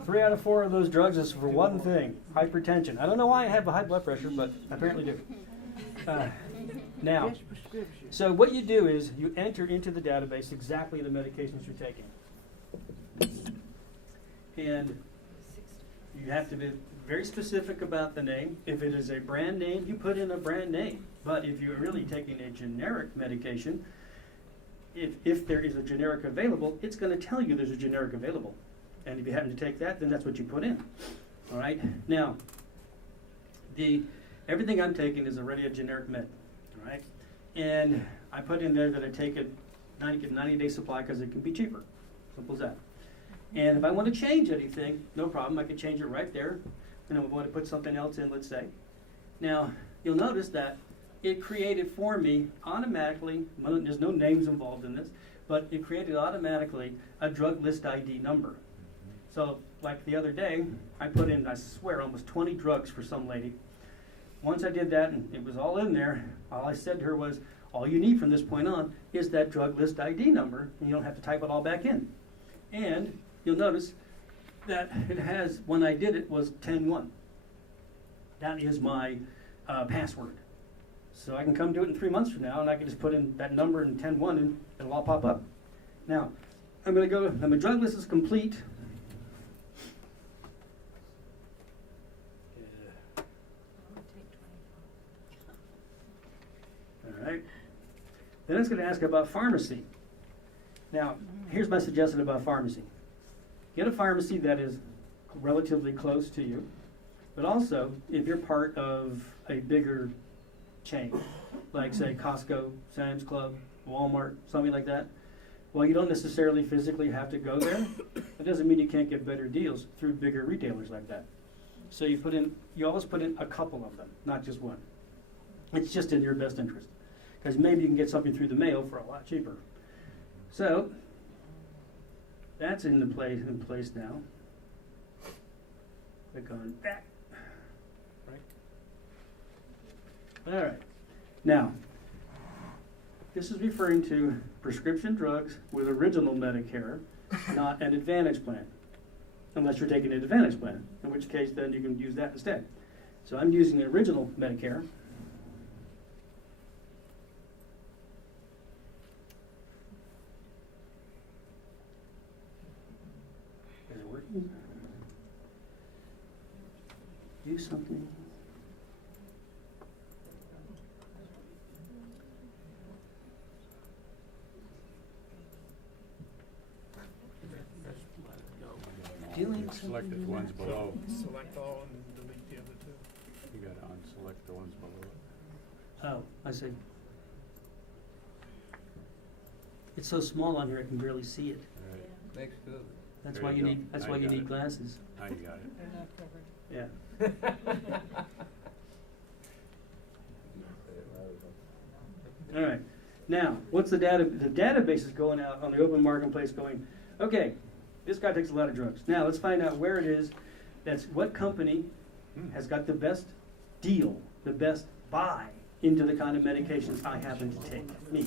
3 out of 4 of those drugs is for one thing, hypertension. I don't know why I have a high blood pressure, but I apparently do. Now, so what you do is you enter into the database exactly the medications you're taking. And you have to be very specific about the name. If it is a brand name, you put in a brand name. But if you're really taking a generic medication, if there is a generic available, it's going to tell you there's a generic available. And if you happen to take that, then that's what you put in. All right? Now, everything I'm taking is already a generic med. All right? And I put in there that I take it, get a 90-day supply because it can be cheaper. Simple as that. And if I want to change anything, no problem. I can change it right there. And I want to put something else in, let's say. Now, you'll notice that it created for me automatically, there's no names involved in this, but it created automatically a drug list ID number. So like the other day, I put in, I swear, almost 20 drugs for some lady. Once I did that and it was all in there, all I said to her was, all you need from this point on is that drug list ID number, and you don't have to type it all back in. And you'll notice that it has, when I did it, was 10-1. That is my password. So I can come do it in 3 months from now, and I can just put in that number and 10-1, and it'll all pop up. Now, my drug list is complete. All right. Then it's gonna ask about pharmacy. Now, here's my suggestion about pharmacy. Get a pharmacy that is relatively close to you, but also if you're part of a bigger chain, like say Costco, Sam's Club, Walmart, something like that, well, you don't necessarily physically have to go there. That doesn't mean you can't get better deals through bigger retailers like that. So you always put in a couple of them, not just one. It's just in your best interest, because maybe you can get something through the mail for a lot cheaper. So that's in place now. Click on that. Right. All right. Now, this is referring to prescription drugs with original Medicare, not an Advantage plan, unless you're taking an Advantage plan, in which case then you can use that instead. So I'm using the original Medicare. Is it working? Do something. Doing Select the something. ones below. Select all and delete the other two. You gotta unselect the ones below it. Oh, I see. It's so small on here I can barely see it. Right. Makes good. That's There why you you go. need. That's Now why you you got need it. glasses. Now you got it. They're not covered. Yeah. All right. Now, what's the data? The database is going out on the open marketplace going, okay, this guy takes a lot of drugs. Now, let's find out where it is. That's what company has got the best deal, the best buy into the kind of medications I happen to take, me.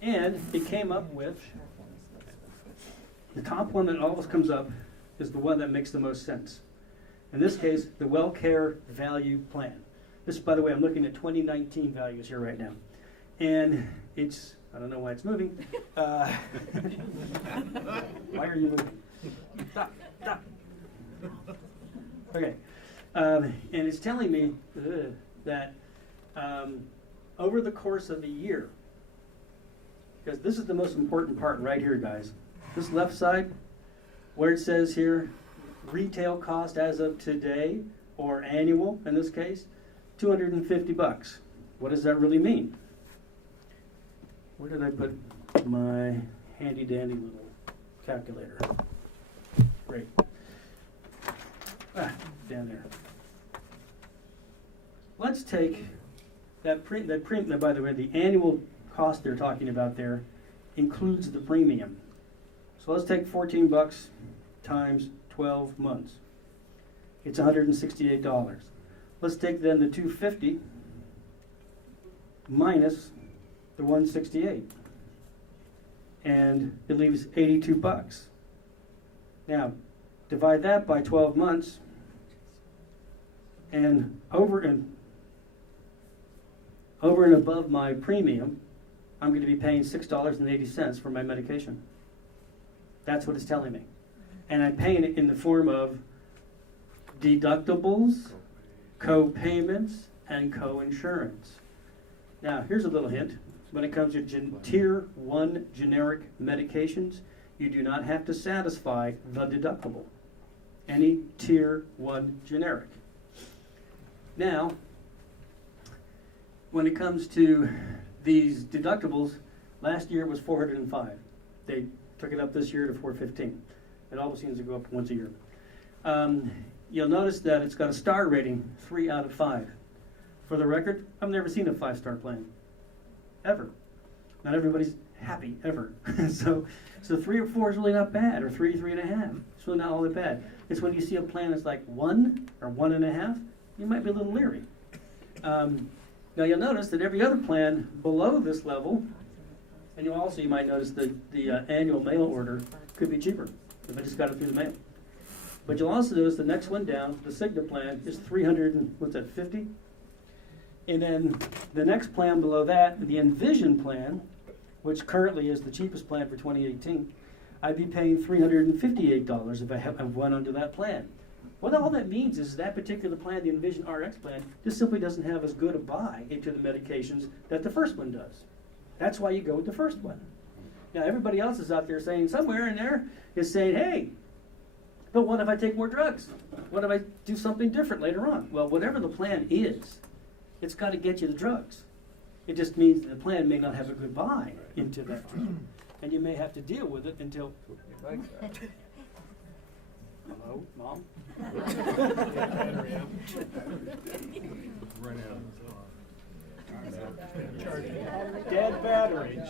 And it came up with, the top one that always comes up is the one that makes the most sense. In this case, the WellCare Value Plan. This, by the way, I'm looking at 2019 values here right now. And it's, I don't know why it's moving. Why are you moving? Stop, stop. Okay. And it's telling me that over the course of a year, because this is the most important part right here, guys. This left side, where it says here, retail cost as of today, or annual in this case, $250. What does that really mean? Where did I put my handy dandy little calculator? Great. Down there. Let's take that now, by the way, the annual cost they're talking about there includes the premium. So let's take $14 times 12 months. It's $168. Let's take then the $250 minus the $168, and it leaves $82. Now, divide that by 12 months, and over and above my premium, I'm going to be paying $6.80 for my medication. That's what it's telling me. And I'm paying it in the form of deductibles, co-payments, and co-insurance. Now, here's a little hint. When it comes to Tier 1 generic medications, you do not have to satisfy the deductible. Any Tier 1 generic. Now, when it comes to these deductibles, last year it was $405. They took it up this year to $415. It always seems to go up once a year. You'll notice that it's got a star rating, 3 out of 5. For the record, I've never seen a 5-star plan, ever. Not everybody's happy, ever. so 3 or 4 is really not bad, or 3, 3.5. It's really not all that bad. It's when you see a plan that's like 1 or 1.5, you might be a little leery. Now you'll notice that every other plan below this level, and you might notice the annual mail order could be cheaper if I just got it through the mail. But you'll also notice the next one down, the Cigna plan, is 50? And then the next plan below that, the Envision plan, which currently is the cheapest plan for 2018, I'd be paying $358 if I went under that plan. What all that means is that particular plan, the Envision RX plan, just simply doesn't have as good a buy into the medications that the first one does. That's why you go with the first one. Now everybody else is out there saying, somewhere in there is saying, hey, but what if I take more drugs? What if I do something different later on? Well, whatever the plan is, it's got to get you the drugs. It just means the plan may not have a good buy into that. And you may have to deal with it until. Hello, Mom? Run out. Dead battery.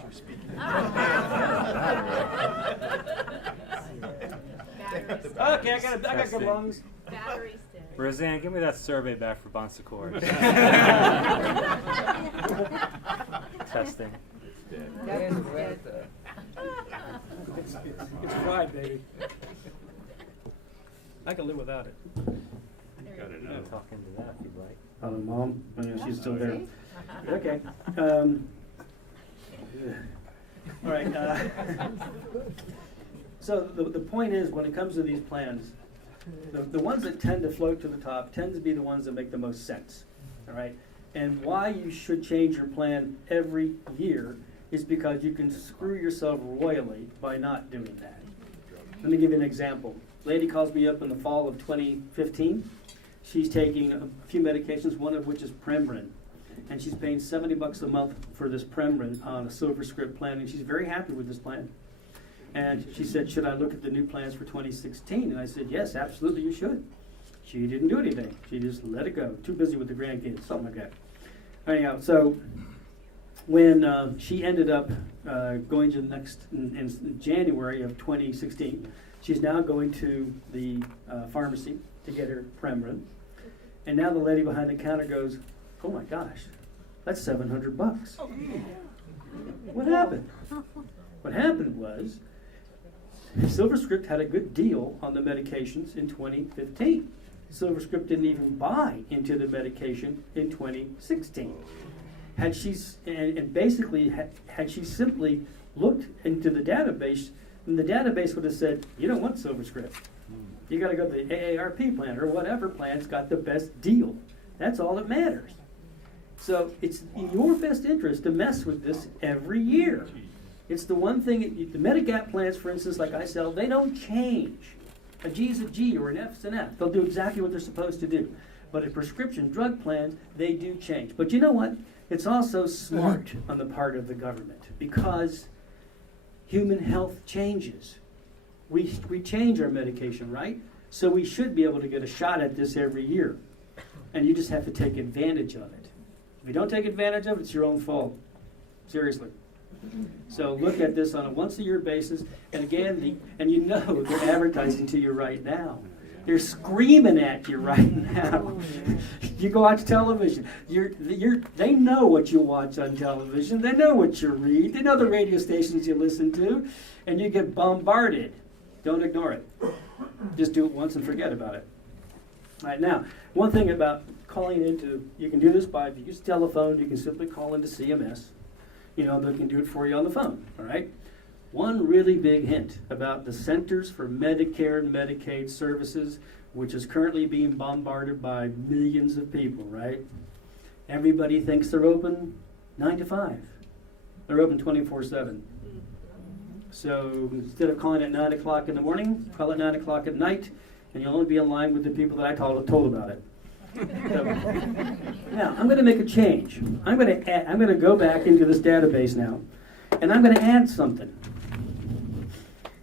Okay, I got good lungs. Battery's dead. Roseanne, give me that survey back for Bon Secours. Testing. It's fried, baby. I can live without it. Got it now. Talk into that if you'd like. Hello, Mom. I know she's still there. Okay. All right. So the point is, when it comes to these plans, the ones that tend to float to the top tend to be the ones that make the most sense. All right. And why you should change your plan every year is because you can screw yourself royally by not doing that. Let me give you an example. Lady calls me up in the fall of 2015. She's taking a few medications, one of which is Premarin. And she's paying $70 a month for this Premarin on a silver script plan, and she's very happy with this plan. And she said, should I look at the new plans for 2016? And I said, yes, absolutely you should. She didn't do anything. She just let it go. Too busy with the grandkids, something like that. Anyhow, so when she ended up going to the next, in January of 2016, she's now going to the pharmacy to get her Premarin. And now the lady behind the counter goes, oh my gosh, that's $700. What happened? What happened was, SilverScript had a good deal on the medications in 2015. SilverScript didn't even buy into the medication in 2016. Had she simply looked into the database, and the database would have said, you don't want SilverScript. You got to go to the AARP plan or whatever plan's got the best deal. That's all that matters. So it's in your best interest to mess with this every year. It's the one thing, the Medigap plans, for instance, like I sell, they don't change. A G is a G or an F is an F. They'll do exactly what they're supposed to do. But in prescription drug plans, they do change. But you know what? It's also smart on the part of the government because human health changes. We change our medication, right? So we should be able to get a shot at this every year. And you just have to take advantage of it. If you don't take advantage of it, it's your own fault. Seriously. So look at this on a once-a-year basis. And again, you know they're advertising to you right now. They're screaming at you right now. You go watch television. They know what you watch on television. They know what you read. They know the radio stations you listen to. And you get bombarded. Don't ignore it. Just do it once and forget about it. All right, now, one thing about calling into, you can do this by, if you use telephone, you can simply call into CMS. You know, they can do it for you on the phone, all right? One really big hint about the Centers for Medicare and Medicaid Services, which is currently being bombarded by millions of people, right? Everybody thinks they're open 9 to 5. They're open 24/7. So instead of calling at 9 o'clock in the morning, call at 9 o'clock at night, and you'll only be in line with the people that I told about it. So, now, I'm going to make a change. I'm going to go back into this database now, and I'm going to add something.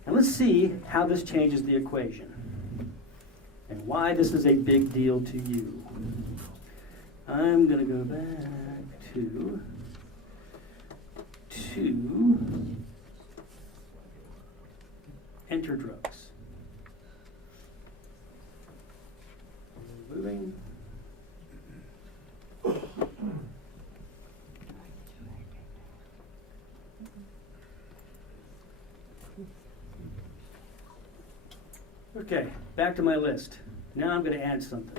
And let's see how this changes the equation and why this is a big deal to you. I'm going to go back to enter drugs. Moving. Okay, back to my list. Now I'm going to add something.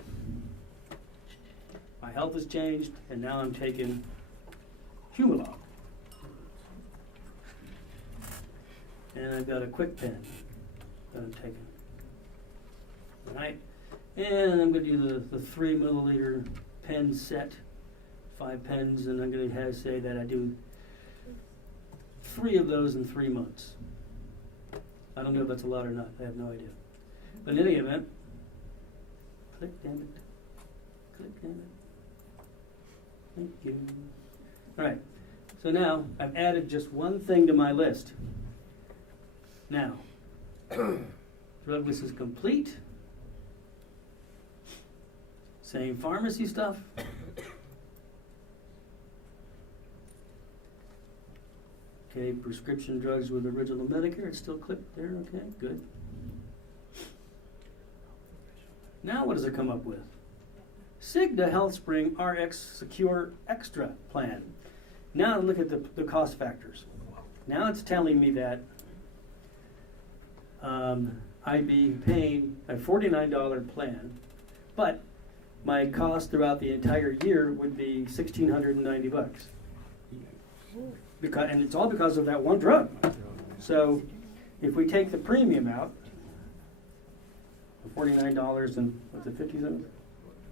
My health has changed, and now I'm taking Humalog. And I've got a quick pen that I'm taking. All right, and I'm gonna do the 3 milliliter pen set, 5 pens, and I'm gonna say that I do 3 of those in 3 months. I don't know if that's a lot or not, I have no idea. But in any event, click, damn it. Click, damn it. Thank you. All right, so now I've added just one thing to my list. Now, drug list is complete. Same pharmacy stuff. Okay, prescription drugs with original Medicare, it's still clicked there, okay, good. Now what does it come up with? Cigna HealthSpring RX Secure Extra Plan. Now look at the cost factors. Now it's telling me that I'd be paying a $49 plan, but my cost throughout the entire year would be $1,690. And it's all because of that one drug. So if we take the premium out, $49 and what's it, 50 cents?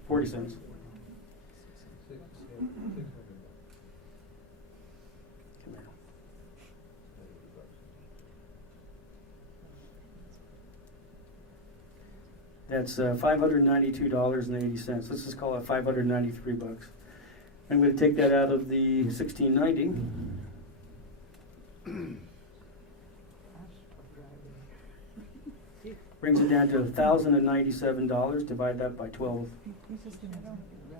40 cents. That's $592.80. Let's just call it $593. I'm going to take that out of the $1,690. Brings it down to $1,097. Divide that by 12.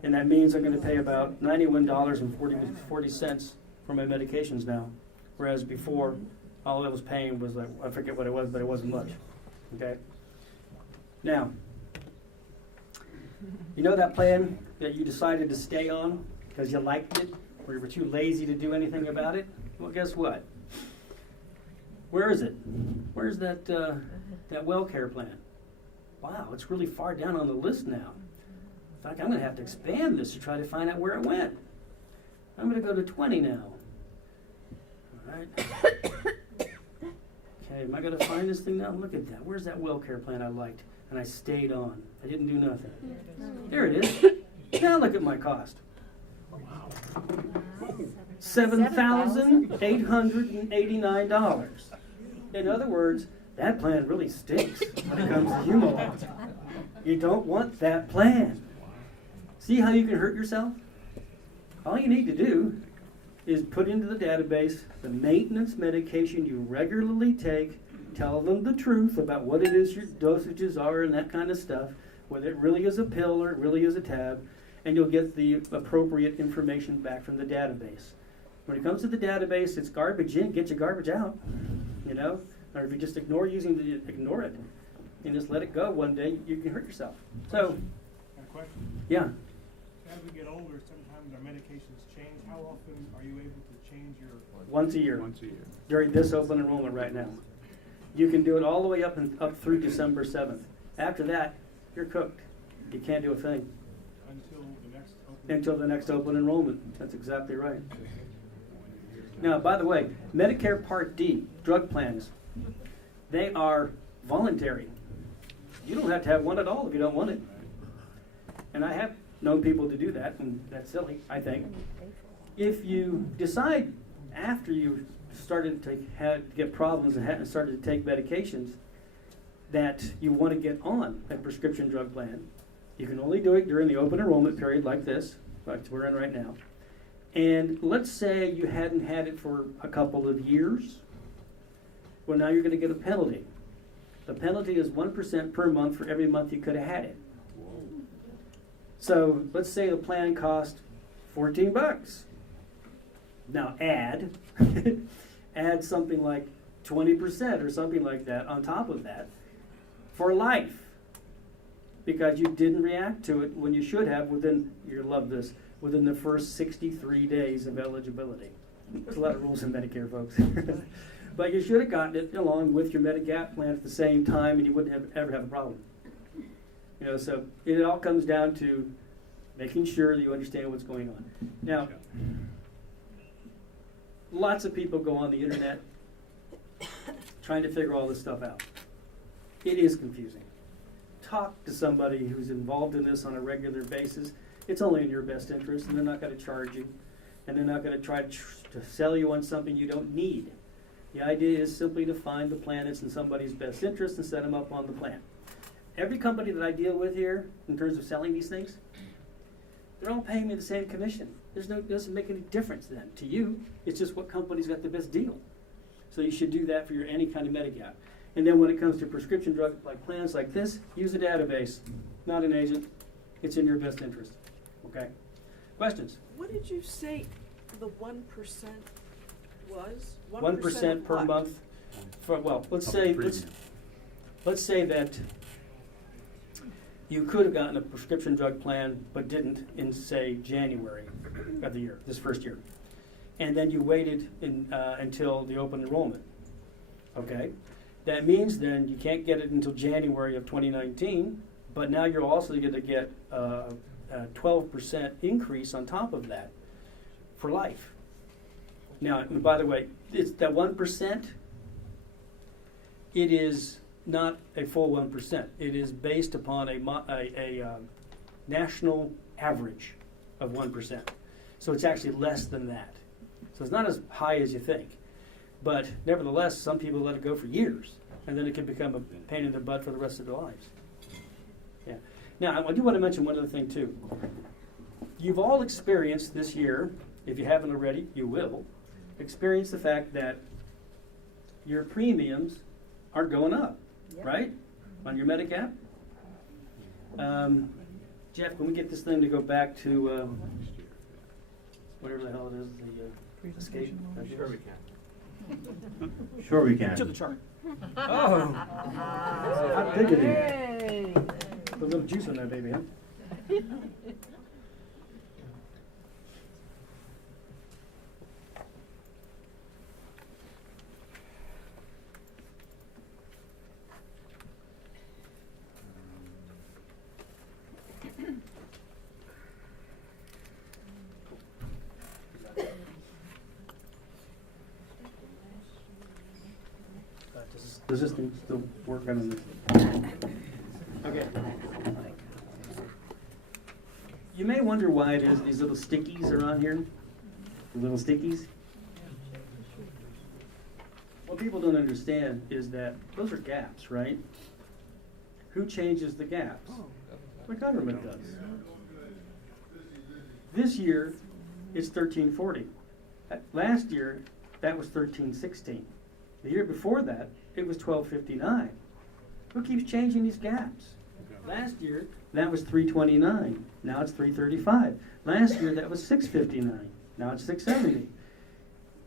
And that means I'm going to pay about $91.40 for my medications now. Whereas before, all I was paying was like, I forget what it was, but it wasn't much. Okay? Now, you know that plan that you decided to stay on because you liked it, or you were too lazy to do anything about it? Well, guess what? Where is it? Where's that WellCare plan? Wow, it's really far down on the list now. In fact, I'm going to have to expand this to try to find out where it went. I'm going to go to 20 now. All right. Okay, am I going to find this thing now? Look at that. Where's that WellCare plan I liked? And I stayed on. I didn't do nothing. There it is. Now look at my cost. $7,889. In other words, that plan really stinks when it comes to Greenwald. You don't want that plan. See how you can hurt yourself? All you need to do is put into the database the maintenance medication you regularly take, tell them the truth about what it is your dosages are and that kind of stuff, whether it really is a pill or it really is a tab, and you'll get the appropriate information back from the database. When it comes to the database, it's garbage in, get your garbage out, you know? Or if you just ignore it and just let it go one day, you can hurt yourself. So, A question. yeah. As we get older, sometimes our medications change. How often are you able to change your? Once a year. Once a year. During this open enrollment right now. You can do it all the way up through December 7th. After that, you're cooked. You can't do a thing. Until the next open enrollment. That's exactly right. Now, by the way, Medicare Part D, drug plans, they are voluntary. You don't have to have one at all if you don't want it. And I have known people to do that, and that's silly, I think. If you decide after you started to get problems and started to take medications that you want to get on a prescription drug plan, you can only do it during the open enrollment period like this, like we're in right now. And let's say you hadn't had it for a couple of years. Well, now you're going to get a penalty. The penalty is 1% per month for every month you could have had it. So let's say the plan cost $14. Now add something like 20% or something like that on top of that for life, because you didn't react to it when you should have within, you're gonna love this, within the first 63 days of eligibility. There's a lot of rules in Medicare, folks. But you should have gotten it along with your Medigap plan at the same time, and you wouldn't ever have a problem. You know, so it all comes down to making sure that you understand what's going on. Now, lots of people go on the internet trying to figure all this stuff out. It is confusing. Talk to somebody who's involved in this on a regular basis. It's only in your best interest, and they're not going to charge you, and they're not going to try to sell you on something you don't need. The idea is simply to find the plan that's in somebody's best interest and set them up on the plan. Every company that I deal with here, in terms of selling these things, they're all paying me the same commission. It doesn't make any difference then to you. It's just what company's got the best deal. So you should do that for your any kind of Medigap. And then when it comes to prescription drug like plans like this, use a database, not an agent. It's in your best interest. Okay? Questions? What did you say the 1% was? 1% per what? month. Well, let's Of say the let's say that you could have gotten a prescription drug plan but didn't in, say, January of the year, this first year. And then you waited until the open enrollment. Okay? That means then you can't get it until January of 2019, but now you're also going to get a 12% increase on top of that for life. Now, and by the way, it's that 1%, it is not a full 1%. It is based upon a national average of 1%. So it's actually less than that. So it's not as high as you think. But nevertheless, some people let it go for years, and then it can become a pain in the butt for the rest of their lives. Yeah. Now, I do want to mention one other thing, too. You've all experienced this year, if you haven't already, you will, experience the fact that your premiums are going up, right? On your Medigap. Jeff, can we get this thing to go back to whatever the hell it is, the escape? Sure we can. Sure we can. To the chart. Oh! Hot diggity. Put a little juice on that baby, huh? Does this thing still work on this? Okay. You may wonder why it is these little stickies are on here. The little stickies. What people don't understand is that those are gaps, right? Who changes the gaps? The government does. This year, it's 1340. Last year, that was 1316. The year before that, it was 1259. Who keeps changing these gaps? Last year, that was 329. Now it's 335. Last year, that was 659. Now it's 670.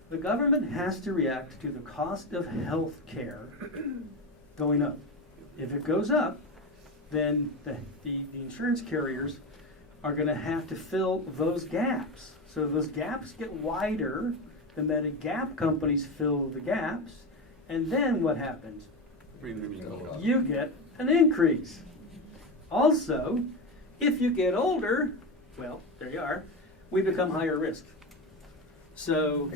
The government has to react to the cost of health care going up. If it goes up, then the insurance carriers are going to have to fill those gaps. So those gaps get wider, the Medigap companies fill the gaps, and then what happens? You get an increase. Also, if you get older, well, there you are, we become higher risk. So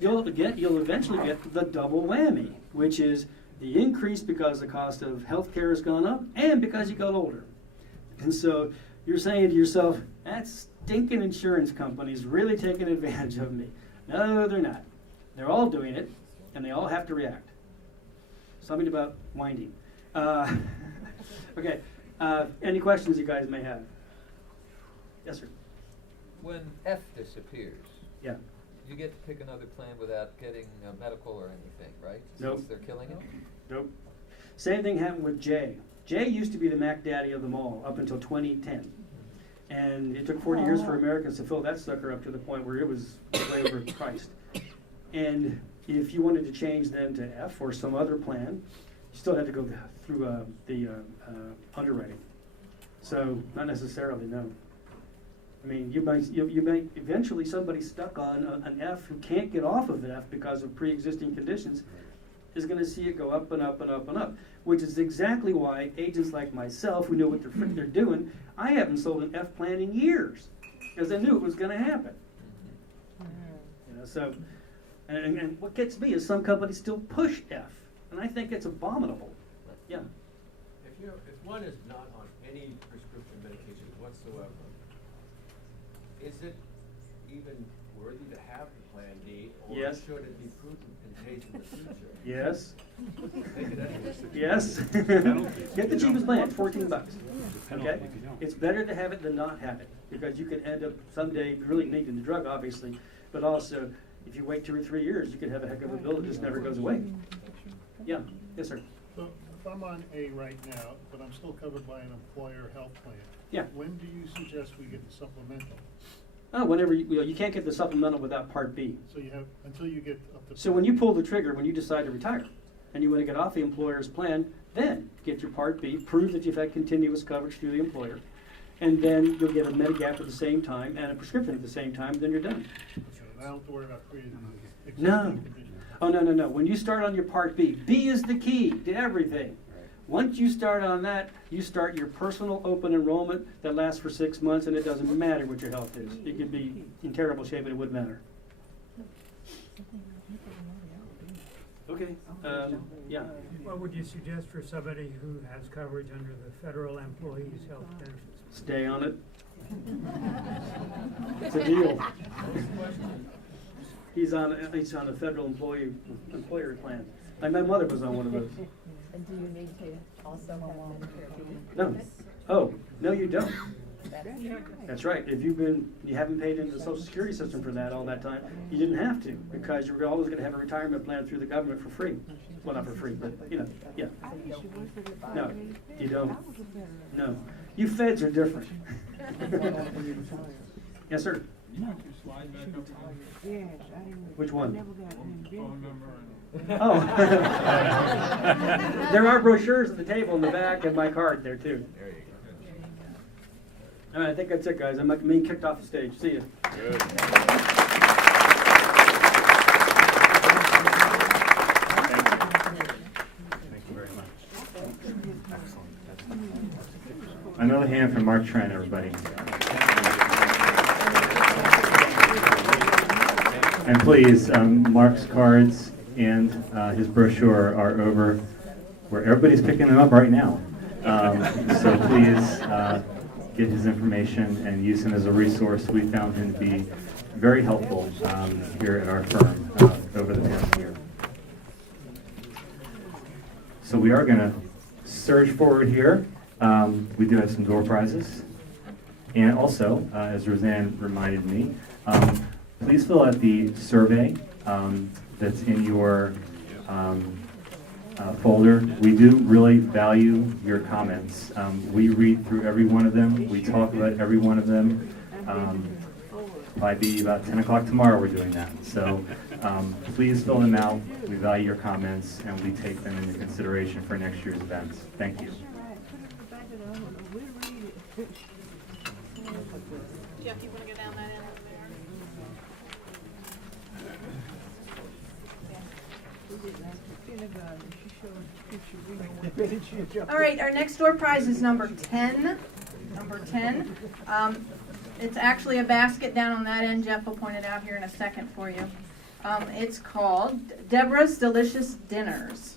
you'll eventually get the double whammy, which is the increase because the cost of health care has gone up and because you got older. And so you're saying to yourself, that stinking insurance company's really taking advantage of me. No, they're not. They're all doing it, and they all have to react. Something about winding. Okay, any questions you guys may have? Yes, sir. When F disappears, Yeah. you get to pick another plan without getting medical or anything, right? Nope. Since they're killing it? Nope. Same thing happened with J. J used to be the Mac Daddy of them all up until 2010. And it took 40 years for Americans to fill that sucker up to the point where it was way overpriced. And if you wanted to change then to F or some other plan, you still had to go through the underwriting. So not necessarily, no. I mean, you might eventually somebody stuck on an F who can't get off of F because of pre-existing conditions is going to see it go up and up and up and up, which is exactly why agents like myself who know what they're doing, I haven't sold an F plan in years because I knew it was going to happen. You know, so, and what gets me is some companies still push F. And I think it's abominable. Yeah. If one is not on any prescription medication whatsoever, is it even worthy to have the Plan D, or Yes. should it be prudent in case in the future? Yes. Take it anyway. Yes. Get the cheapest plan, $14. Okay? It's better to have it than not have it, because you could end up someday really needing the drug, obviously, but also, if you wait 2 or 3 years, you could have a heck of a bill that just never goes away. Yeah, yes, sir. So if I'm on A right now, but I'm still covered by an employer health plan. Yeah. When do you suggest we get the supplemental? Oh, whenever, you can't get the supplemental without Part B. So you have, until you get up to. So when you pull the trigger, when you decide to retire, and you want to get off the employer's plan, then get your Part B, prove that you've had continuous coverage through the employer, and then you'll get a Medigap at the same time and a prescription at the same time, then you're done. Okay, I don't have to worry about creating existing No. conditions. Oh, no. When you start on your Part B, B is the key to everything. Once you start on that, you start your personal open enrollment that lasts for 6 months, and it doesn't matter what your health is. You could be in terrible shape, and it wouldn't matter. Okay, yeah. What would you suggest for somebody who has coverage under the federal employees' health benefits? Stay on it. It's a deal. He's on a federal employer plan. My mother was on one of those. And do you need to also have Medicare B? No. Oh, no, you don't. That's That's right. If you haven't paid into the Social Security system for that all that time, you didn't have to, because you're always going to have a retirement plan through the government for free. Well, not for free, but yeah. No, you don't. No, you feds are different. Yes, sir. Which one? Oh. There are brochures at the table in the back and my card there too. There you go. All right, I think that's it, guys. I'm being kicked off the stage. See you. Good. Thank you very much. Excellent. Another hand for Mark Trent, everybody. And please, Mark's cards and his brochure are over where everybody's picking them up right now. So please get his information and use him as a resource. We found him to be very helpful here at our firm over the past year. So we are going to surge forward here. We do have some door prizes. And also, as Roseanne reminded me, please fill out the survey that's in your folder. We do really value your comments. We read through every one of them. We talk about every one of them. Probably be about 10 o'clock tomorrow we're doing that. So please fill them out. We value your comments, and we take them into consideration for next year's events. Thank you. Jeff, you want to go down that end over there? All right, our next door prize is number 10. Number 10. It's actually a basket down on that end. Jeff will point it out here in a second for you. It's called Deborah's Delicious Dinners.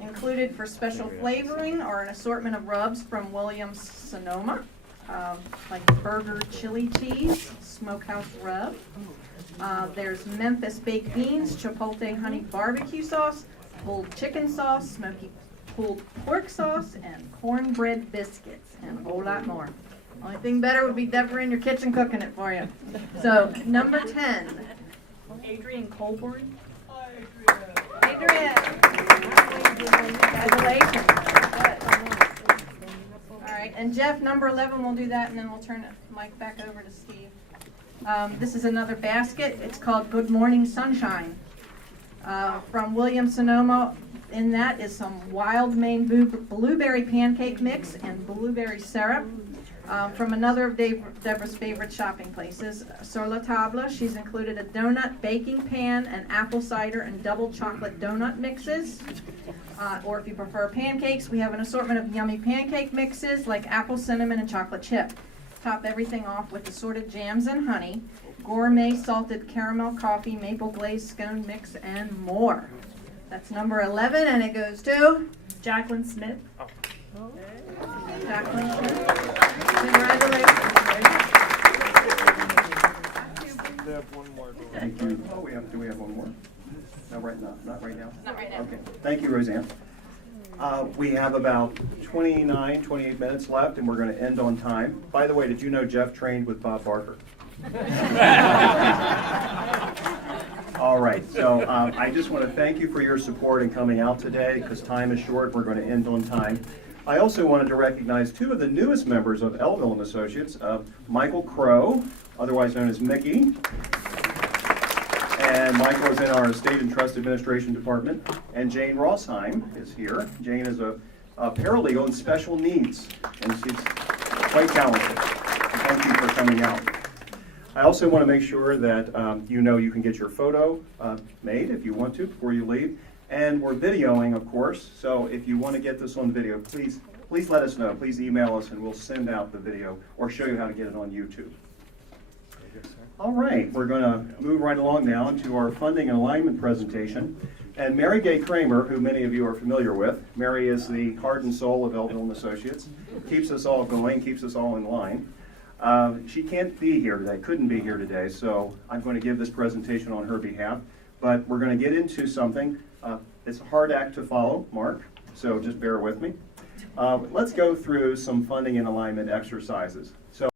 Included for special flavoring are an assortment of rubs from Williams-Sonoma, like burger chili cheese, smokehouse rub. There's Memphis baked beans, chipotle honey barbecue sauce, pulled chicken sauce, smoky pulled pork sauce, and cornbread biscuits, and a whole lot more. Only thing better would be Deborah in your kitchen cooking it for you. So, number 10, Adrian Colburn. Adrian! Congratulations. Good. All right, and Jeff, number 11, we'll do that, and then we'll turn the mic back over to Steve. This is another basket. It's called Good Morning Sunshine. From Williams-Sonoma. In that is some wild Maine blueberry pancake mix and blueberry syrup. From another of Deborah's favorite shopping places, Sur La Table. She's included a donut baking pan and apple cider and double chocolate donut mixes. Or if you prefer pancakes, we have an assortment of yummy pancake mixes like apple, cinnamon, and chocolate chip. Top everything off with assorted jams and honey, gourmet salted caramel coffee, maple glazed scone mix, and more. That's number 11, and it goes to Jacqueline Smith. Jacqueline Smith. Congratulations. Thank you. Oh, do we have one more? No, not right now? Not right now. Okay. Thank you, Roseanne. We have about 28 minutes left, and we're going to end on time. By the way, did you know Jeff trained with Bob Barker? All right, so I just want to thank you for your support in coming out today, because time is short. We're going to end on time. I also wanted to recognize two of the newest members of Elville and Associates, Michael Crow, otherwise known as Mickey. And Michael is in our Estate and Trust Administration Department. And Jane Rossheim is here. Jane is a paralegal in special needs, and she's quite talented. Thank you for coming out. I also want to make sure that you know you can get your photo made if you want to before you leave. And we're videoing, of course, so if you want to get this on video, please let us know. Please email us and we'll send out the video or show you how to get it on YouTube. All right, we're going to move right along now to our funding and alignment presentation. And Mary Gay Kramer, who many of you are familiar with, Mary is the heart and soul of Elville and Associates, keeps us all going, keeps us all in line. She can't be here today, couldn't be here today, so I'm going to give this presentation on her behalf. But we're going to get into something. It's a hard act to follow, Mark, so just bear with me. Let's go through some funding and alignment exercises.